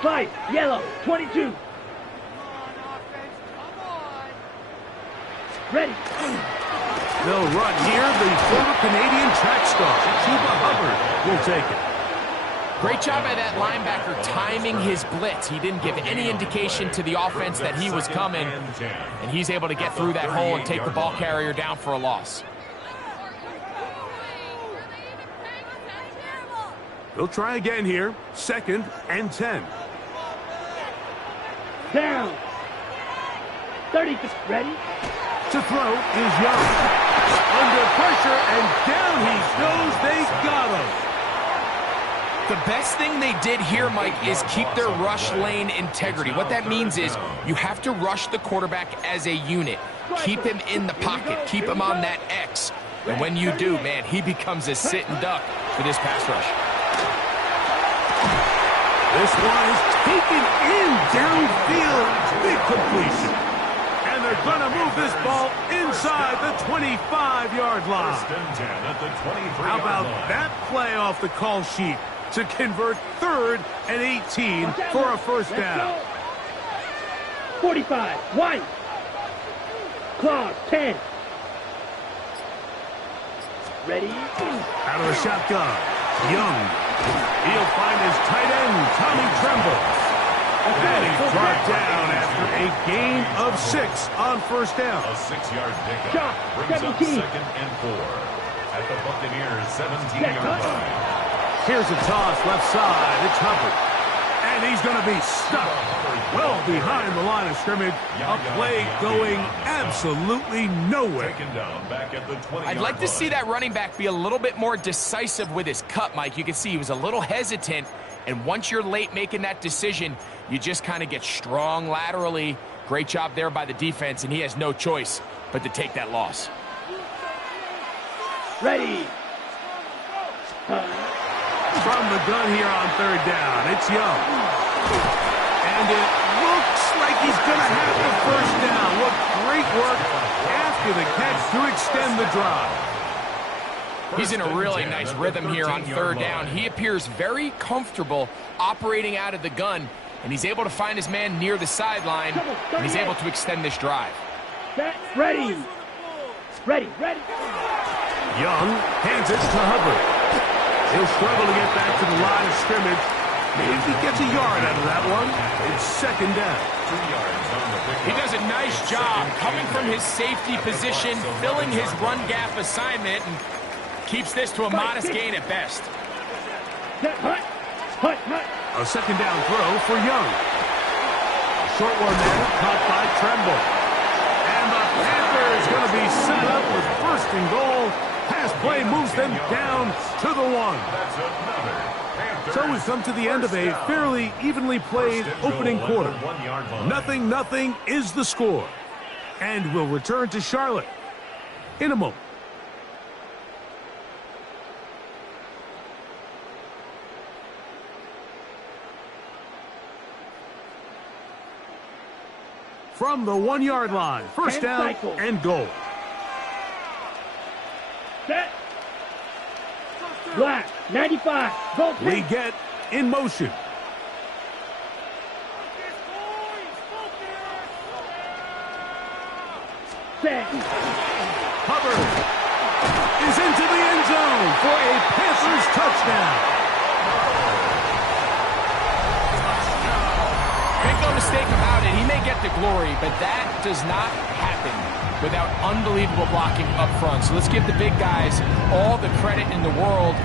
Slide, yellow, 22. Ready. They'll run here. The former Canadian track star, Chuba Hubbard, will take it. Great job by that linebacker timing his blitz. He didn't give any indication to the offense that he was coming, and he's able to get through that hole and take the ball carrier down for a loss. They'll try again here. 2nd and 10. Down. 30, ready. To throw is Young. Under pressure, and down he goes. They got him. The best thing they did here, Mike, is keep their rush lane integrity. What that means is you have to rush the quarterback as a unit. Keep him in the pocket. Keep him on that X. And when you do, man, he becomes a sit and duck for this pass rush. This one is taken in downfield. Big completion. And they're going to move this ball inside the 25-yard line. How about that play off the call sheet to convert 3rd and 18 for a 1st down? 45, white. Claw, 10. Ready. Out of the shotgun, Young. He'll find his tight end, Tommy Tremble. And he's brought down after a gain of 6 on 1st down. A 6-yard pickup brings up 2nd and 4 at the Buccaneers' 17-yard line. Here's a toss left side. It's Hubbard. And he's going to be stuck well behind the line of scrimmage. A play going absolutely nowhere. I'd like to see that running back be a little bit more decisive with his cut, Mike. You can see he was a little hesitant. And once you're late making that decision, you just kind of get strong laterally. Great job there by the defense, and he has no choice but to take that loss. Ready. From the gun here on 3rd down, it's Young. And it looks like he's going to have the 1st down. What great work after the catch to extend the drive. He's in a really nice rhythm here on 3rd down. He appears very comfortable operating out of the gun, and he's able to find his man near the sideline, and he's able to extend this drive. Ready. Ready. Ready. Young hands it to Hubbard. He'll struggle to get back to the line of scrimmage. Maybe he gets a yard out of that one. It's second down. 2 yards on the pickup. He does a nice job coming from his safety position, filling his run gap assignment, and keeps this to a modest gain at best. A second down throw for Young. A short one there, caught by Tremble. And the Panthers going to be set up with first and goal. Pass play moves them down to the 1. That's another. So we've come to the end of a fairly evenly played opening quarter. 1 yard line. 0-0 is the score. And we'll return to Charlotte in a moment. From the 1 yard line, first down and goal. Set. Black, 95. Go, We get in motion. set. Hubbard is into the end zone for a Panthers touchdown. Make no mistake about it, he may get the glory, but that does not happen without unbelievable blocking up front. So let's give the big guys all the credit in the world.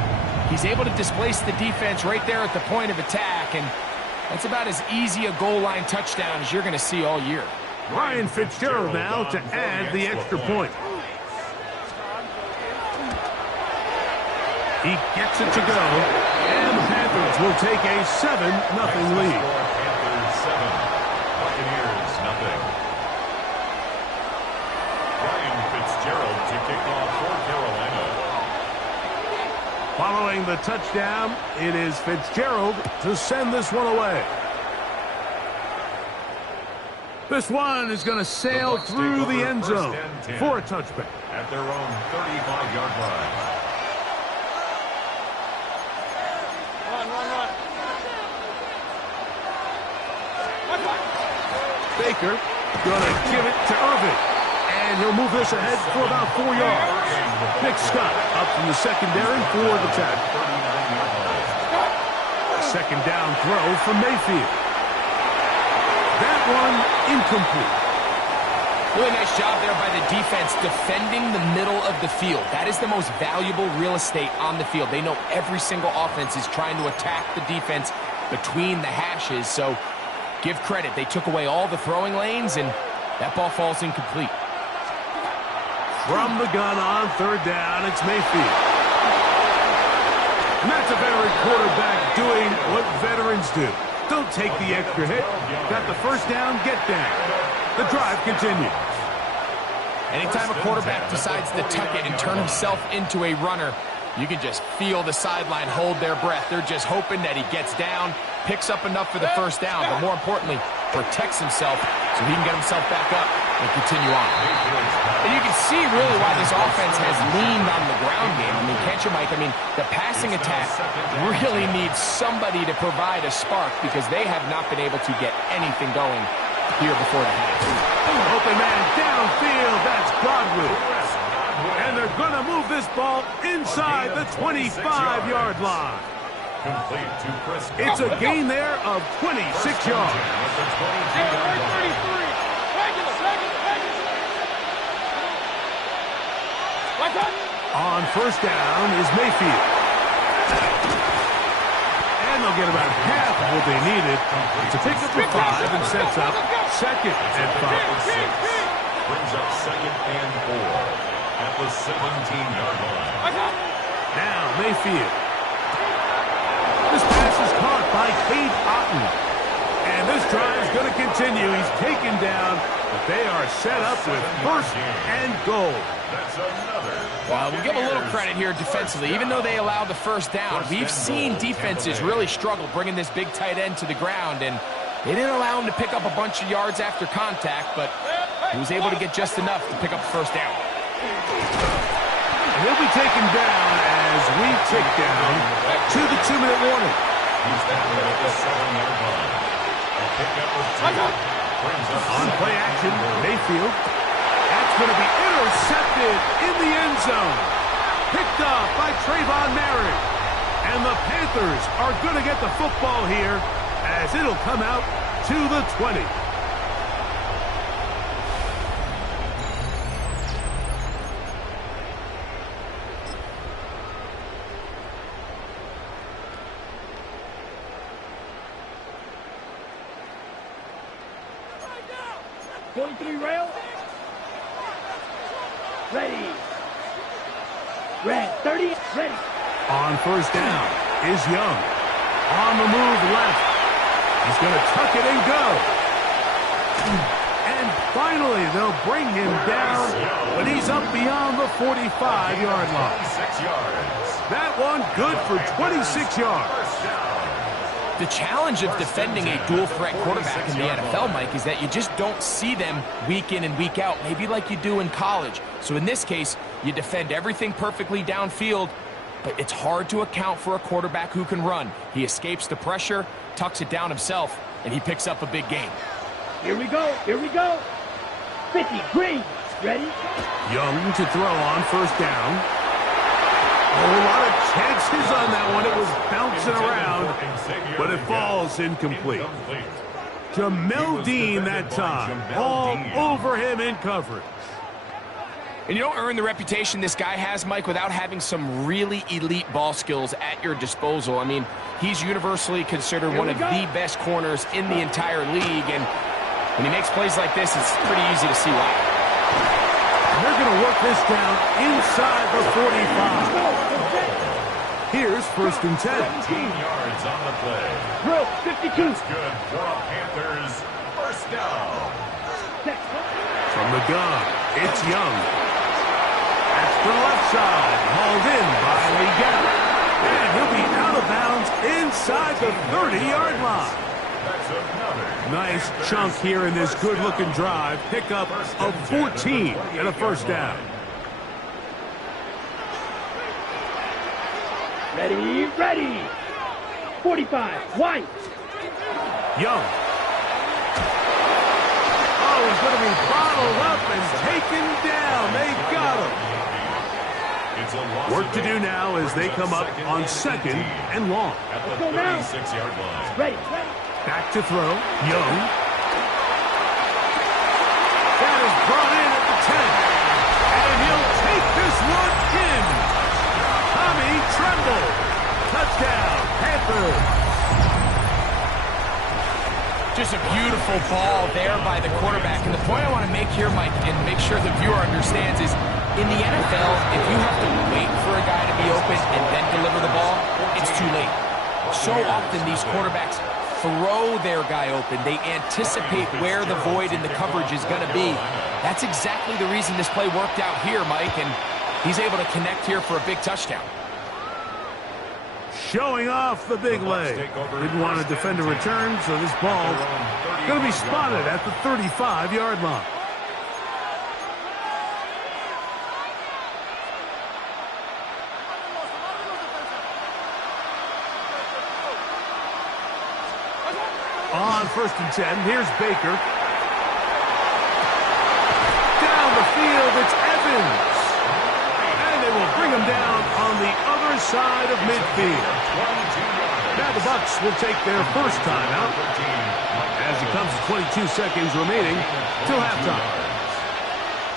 He's able to displace the defense right there at the point of attack, and that's about as easy a goal line touchdown as you're going to see all year. Ryan Fitzgerald now to add the extra point. He gets it to go, and the Panthers will take a 7-0 lead. Panthers 7, Buccaneers 0. Ryan Fitzgerald to kick off for Carolina. Following the touchdown, it is Fitzgerald to send this one away. This one is going to sail through the end zone for a touchback. At their own 35-yard line. Baker going to give it to Irvin. And he'll move this ahead for about 4 yards. Nick Scott up from the secondary for the tackle. 39-yard line. Second down throw from Mayfield. That one incomplete. Really nice job there by the defense defending the middle of the field. That is the most valuable real estate on the field. They know every single offense is trying to attack the defense between the hashes, so give credit. They took away all the throwing lanes, and that ball falls incomplete. From the gun on third down, it's Mayfield. And that's a veteran quarterback doing what veterans do. Don't take the extra hit. Got the first down, get down. The drive continues. Anytime a quarterback decides to tuck it and turn himself into a runner, you can just feel the sideline hold their breath. They're just hoping that he gets down, picks up enough for the first down, but more importantly, protects himself so he can get himself back up and continue on. And you can see really why this offense has leaned on the ground game. I mean, can't you, Mike? I mean, the passing attack really needs somebody to provide a spark because they have not been able to get anything going here before the half. Open man downfield, that's Godwin. And they're going to move this ball inside the 25-yard line. Complete to Prescott. It's a gain there of 26 yards. At the 22-yard line. On first down is Mayfield. And they'll get about half of what they needed to pick up the 5 and sets up second and 5. Brings up second and 4 at the 17-yard line. Now Mayfield. This pass is caught by Cade Otton. And this drive is going to continue. He's taken down, but they are set up with first and goal. That's another. Well, we'll give a little credit here defensively. Even though they allowed the first down, we've seen defenses really struggle bringing this big tight end to the ground, and they didn't allow him to pick up a bunch of yards after contact, but he was able to get just enough to pick up the first down. And he'll be taken down as we tick down to the 2-minute warning. He's down at the 7-yard line. A pickup of 2. Brings up On play action, Mayfield. That's going to be intercepted in the end zone. Picked up by Trayvon Merritt. And the Panthers are going to get the football here as it'll come out to the 20. Rail. Ready. Red. 30. Ready. On first down is Young. On the move left. He's going to tuck it and go. And finally, they'll bring him down, but he's up beyond the 45-yard line. 26 yards. That one good for 26 yards. The challenge of defending a dual-threat quarterback in the NFL, Mike, is that you just don't see them week in and week out, maybe like you do in college. So in this case, you defend everything perfectly downfield, but it's hard to account for a quarterback who can run. He escapes the pressure, tucks it down himself, and he picks up a big gain. Here we go. Here we go. 50. Green. Ready. Young to throw on first down. A lot of chances on that one. It was bouncing around, but it falls incomplete. Jamel Dean that time. All over him in coverage. And you don't earn the reputation this guy has, Mike, without having some really elite ball skills at your disposal. I mean, he's universally considered one of the best corners in the entire league, and when he makes plays like this, it's pretty easy to see why. And they're going to work this down inside the 45. Here's first and 10. 15 yards on the play. Drill. 52. That's good for a Panthers first down. From the gun, it's Young. That's to the left side. Hauled in by Miguel. And he'll be out of bounds inside the 30-yard line. That's another Nice chunk here in this good-looking drive. Pickup of 14 and a first down. Ready. Ready. 45. White. Young. Oh, he's going to be bottled up and taken down. They got him. Work to do now as they come up on second and long. At the 36-yard line. Ready. Back to throw. Young. That is brought in at the 10. And he'll take this one in. Tommy Tremble. Touchdown, Panthers. Just a beautiful ball there by the quarterback. And the point I want to make here, Mike, and make sure the viewer understands is, in the NFL, if you have to wait for a guy to be open and then deliver the ball, it's too late. So often these quarterbacks throw their guy open. They anticipate where the void in the coverage is going to be. That's exactly the reason this play worked out here, Mike, and he's able to connect here for a big touchdown. Showing off the big leg. Didn't want to defend a return, so this ball going to be spotted at the 35-yard line. On first and 10, here's Baker. Down the field, it's Evans. And they will bring him down on the other side of midfield. Now the Bucs will take their first timeout as it comes to 22 seconds remaining till halftime.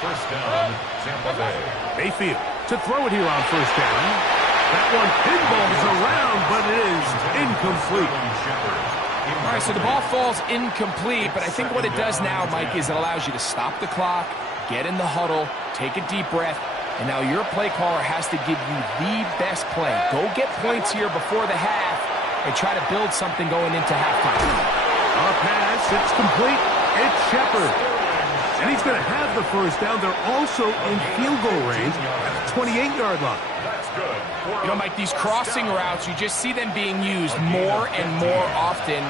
First down, Tampa Bay. Mayfield to throw it here on first down. That one pinballs around, but it is incomplete. All right, so the ball falls incomplete, but I think what it does now, Mike, is it allows you to stop the clock, get in the huddle, take a deep breath, and now your play caller has to give you the best play. Go get points here before the half and try to build something going into halftime. A pass, it's complete. It's Shepard. And he's going to have the first down. They're also in field goal range at the 28-yard line. That's good. You know, Mike, these crossing routes, you just see them being used more and more often.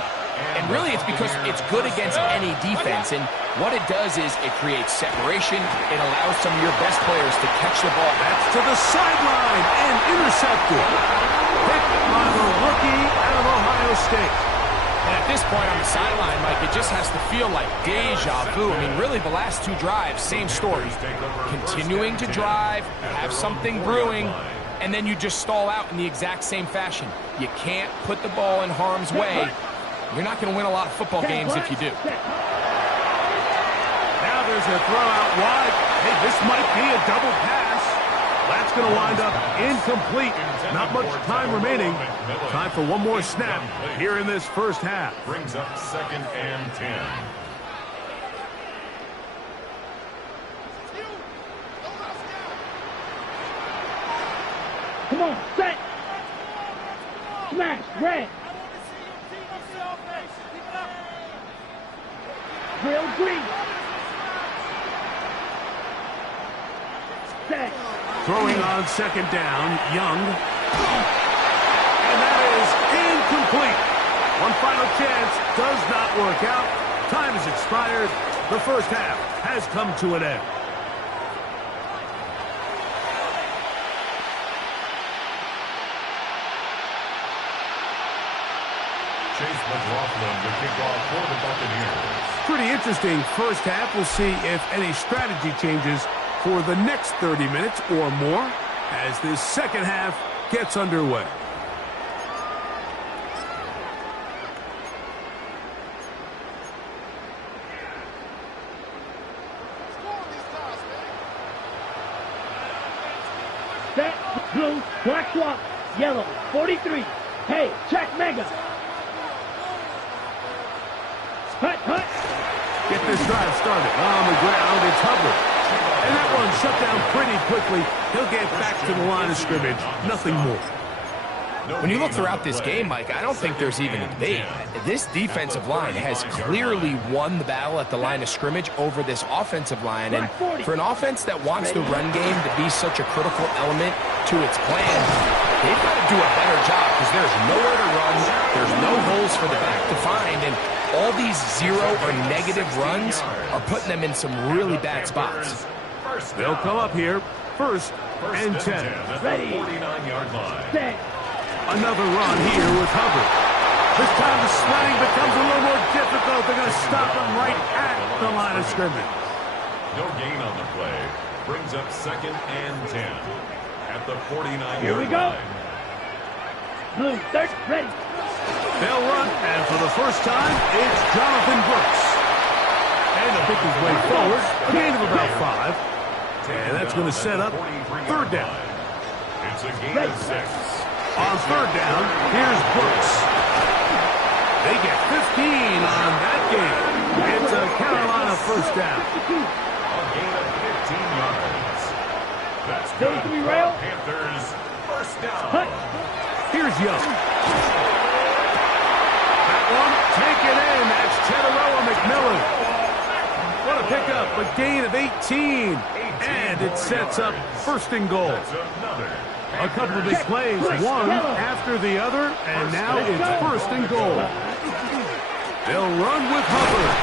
And really, it's because it's good against any defense. And what it does is it creates separation. It allows some of your best players to catch the ball. That's to the sideline and intercepted. Picked by the rookie out of Ohio State. And at this point on the sideline, Mike, it just has to feel like deja vu. I mean, really, the last two drives, same story. Continuing to drive, have something brewing, and then you just stall out in the exact same fashion. You can't put the ball in harm's way. You're not going to win a lot of football games if you do. Now there's a throw out wide. Hey, this might be a double pass. That's going to wind up incomplete. Not much time remaining. Time for one more snap here in this first half. Brings up 2nd and 10. Come on, set. Smash, red. Drill, green. Set. Throwing on 2nd down, Young. And that is incomplete. One final chance does not work out. Time has expired. The first half has come to an end. Chase McLaughlin to kick off for the Buccaneers. Pretty interesting first half. We'll see if any strategy changes for the next 30 minutes or more as this second half gets underway. Set, blue, black swap, yellow, 43. Hey, check mega. Hut, hut. Get this drive started. On the ground, it's Hubbard. And that one shut down pretty quickly. He'll get back to the line of scrimmage. Nothing more. When you look throughout this game, Mike, I don't think there's even a debate. This defensive line has clearly won the battle at the line of scrimmage over this offensive line. And for an offense that wants the run game to be such a critical element to its plan, they've got to do a better job because there's nowhere to run. There's no holes for the back to find. And all these zero or negative runs are putting them in some really bad spots. They'll come up here. First and 10. Ready. 49-yard line. Set. Another run here with Hubbard. This time the sledding becomes a little more difficult. They're going to stop him right at the line of scrimmage. No gain on the play. Brings up 2nd and 10 at the 49-yard Here we go. line. Blue, third, ready. They'll run, and for the first time, it's Jonathan Brooks. And he'll pick his way forward, a gain of about 5. And that's going to set up 3rd down. It's a gain of 6. On 3rd down, here's Brooks. They get 15 on that game. It's a Carolina first down. A gain of 15 yards. That's Goes good to be for rail. Panthers first down. Hut. Here's Young. That one, take it in. That's Teteroa McMillan. What a pickup, a gain of 18. And it sets up 1st and goal. That's another. A couple of big plays, one after the other, and now it's 1st and goal. They'll run with Hubbard.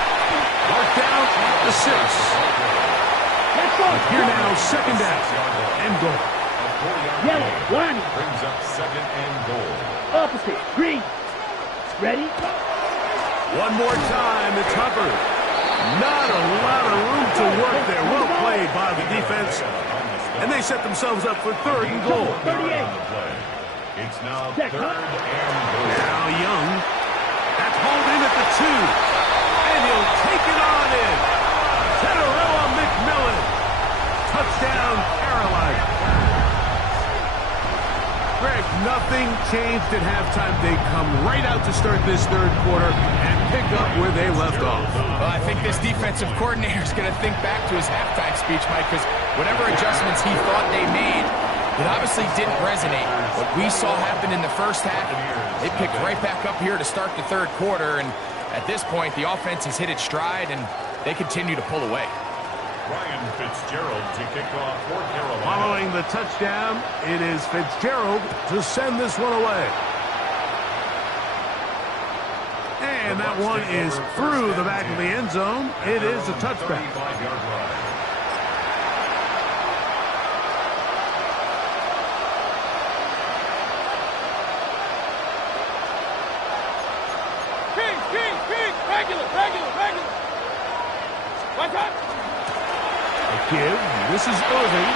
Marked down at the 6. Let's go. Here now, 2nd down and goal. Yellow, one. Brings up 2nd and goal. Opposite, green. Ready. One more time, it's Hubbard. Not a lot of room to work there. Well played by the defense. And they set themselves up for 3rd and goal. 38. It's now Check, 3rd huh? and goal. Now Young. That's hauled in at the 2. And he'll take it on in. Teteroa McMillan. Touchdown, Carolina. Greg, nothing changed at halftime. They come right out to start this 3rd quarter and pick up where they left off. Well, I think this defensive coordinator is going to think back to his halftime speech, Mike, because whatever adjustments he thought they made, it obviously didn't resonate. What we saw happen in the first half, they picked right back up here to start the 3rd quarter, and at this point, the offense has hit its stride, and they continue to pull away. Ryan Fitzgerald to kick off for Carolina. Following the touchdown, it is Fitzgerald to send this one away. And that one is through the back of the end zone. It is a touchback. 35-yard line. King, regular. One time. A give. This is Irving.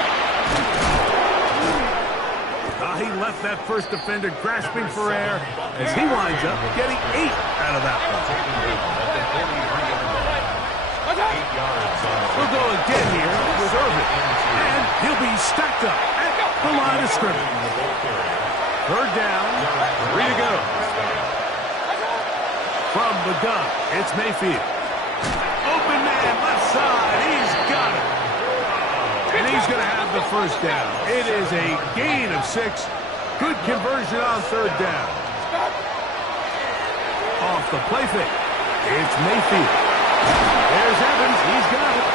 He left that first defender grasping for air as he winds up getting 8 out of that one. We'll go again here with Irvin. And he'll be stacked up at the line of scrimmage. Third down, 3 to go. From the gun, it's Mayfield. Open man, left side, he's got it. And he's going to have the first down. It is a gain of 6. Good conversion on third down. Off the play fake, it's Mayfield. There's Evans, he's got it.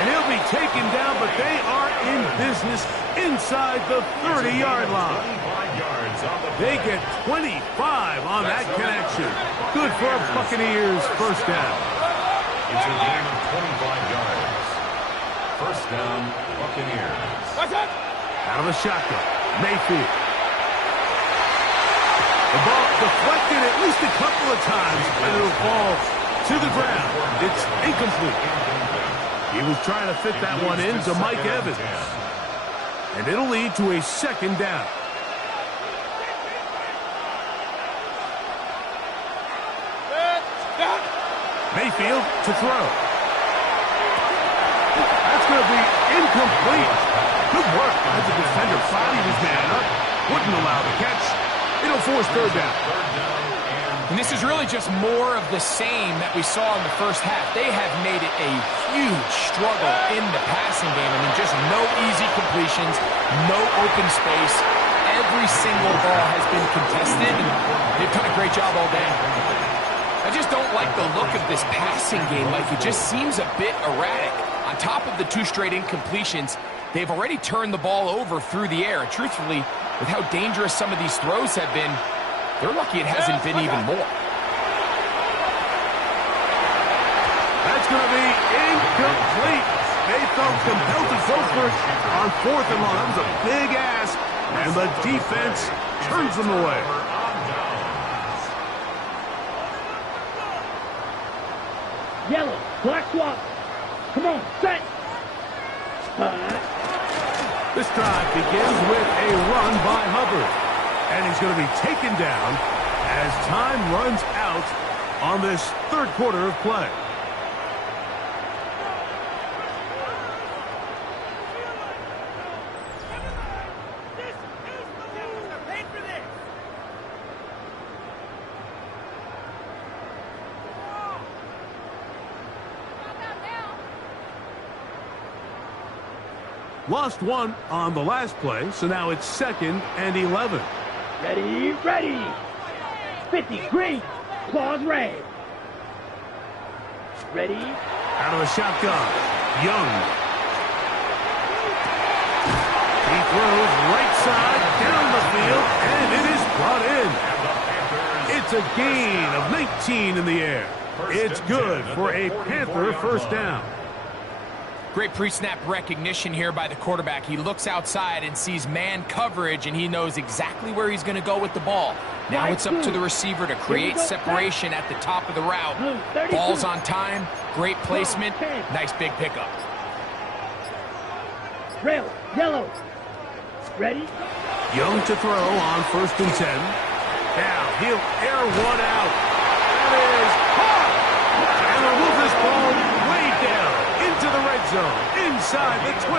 And he'll be taken down, but they are in business inside the 30-yard line. They get 25 on that connection. Good for Buccaneers first down. It's a gain of 25 yards. First down, Buccaneers. Out of the shotgun, Mayfield. The ball deflected at least a couple of times, and it'll fall to the ground. It's incomplete. He was trying to fit that one in to Mike Evans. And it'll lead to a second down. Mayfield to throw. That's going to be incomplete. Good work as the defender bodied his man up. Wouldn't allow the catch. It'll force third down. And this is really just more of the same that we saw in the first half. They have made it a huge struggle in the passing game. I mean, just no easy completions, no open space. Every single ball has been contested, and they've done a great job all day. I just don't like the look of this passing game. Like, it just seems a bit erratic. On top of the 2 straight incompletions, they've already turned the ball over through the air. And truthfully, with how dangerous some of these throws have been, they're lucky it hasn't been even more. That's going to be incomplete. They felt compelled to go for it on 4th and long. That was a big ask, and the defense turns them away. Yellow, black swap. Come on, set. This drive begins with a run by Hubbard. And he's going to be taken down as time runs out on this third quarter of play. Lost 1 on the last play, so now it's 2nd and 11. Ready, ready. 50, green, claws red. Ready. Out of the shotgun, Young. He throws right side down the field, and it is brought in. It's a gain of 19 in the air. It's good for a Panther first down. Great pre-snap recognition here by the quarterback. He looks outside and sees man coverage, and he knows exactly where he's going to go with the ball. Now it's up to the receiver to create separation at the top of the route. Ball's on time, great placement, nice big pickup. Rail, yellow. Ready? Young to throw on 1st and 10. Now he'll air one out. That is caught! And they'll move this ball way down into the red zone, inside the 20.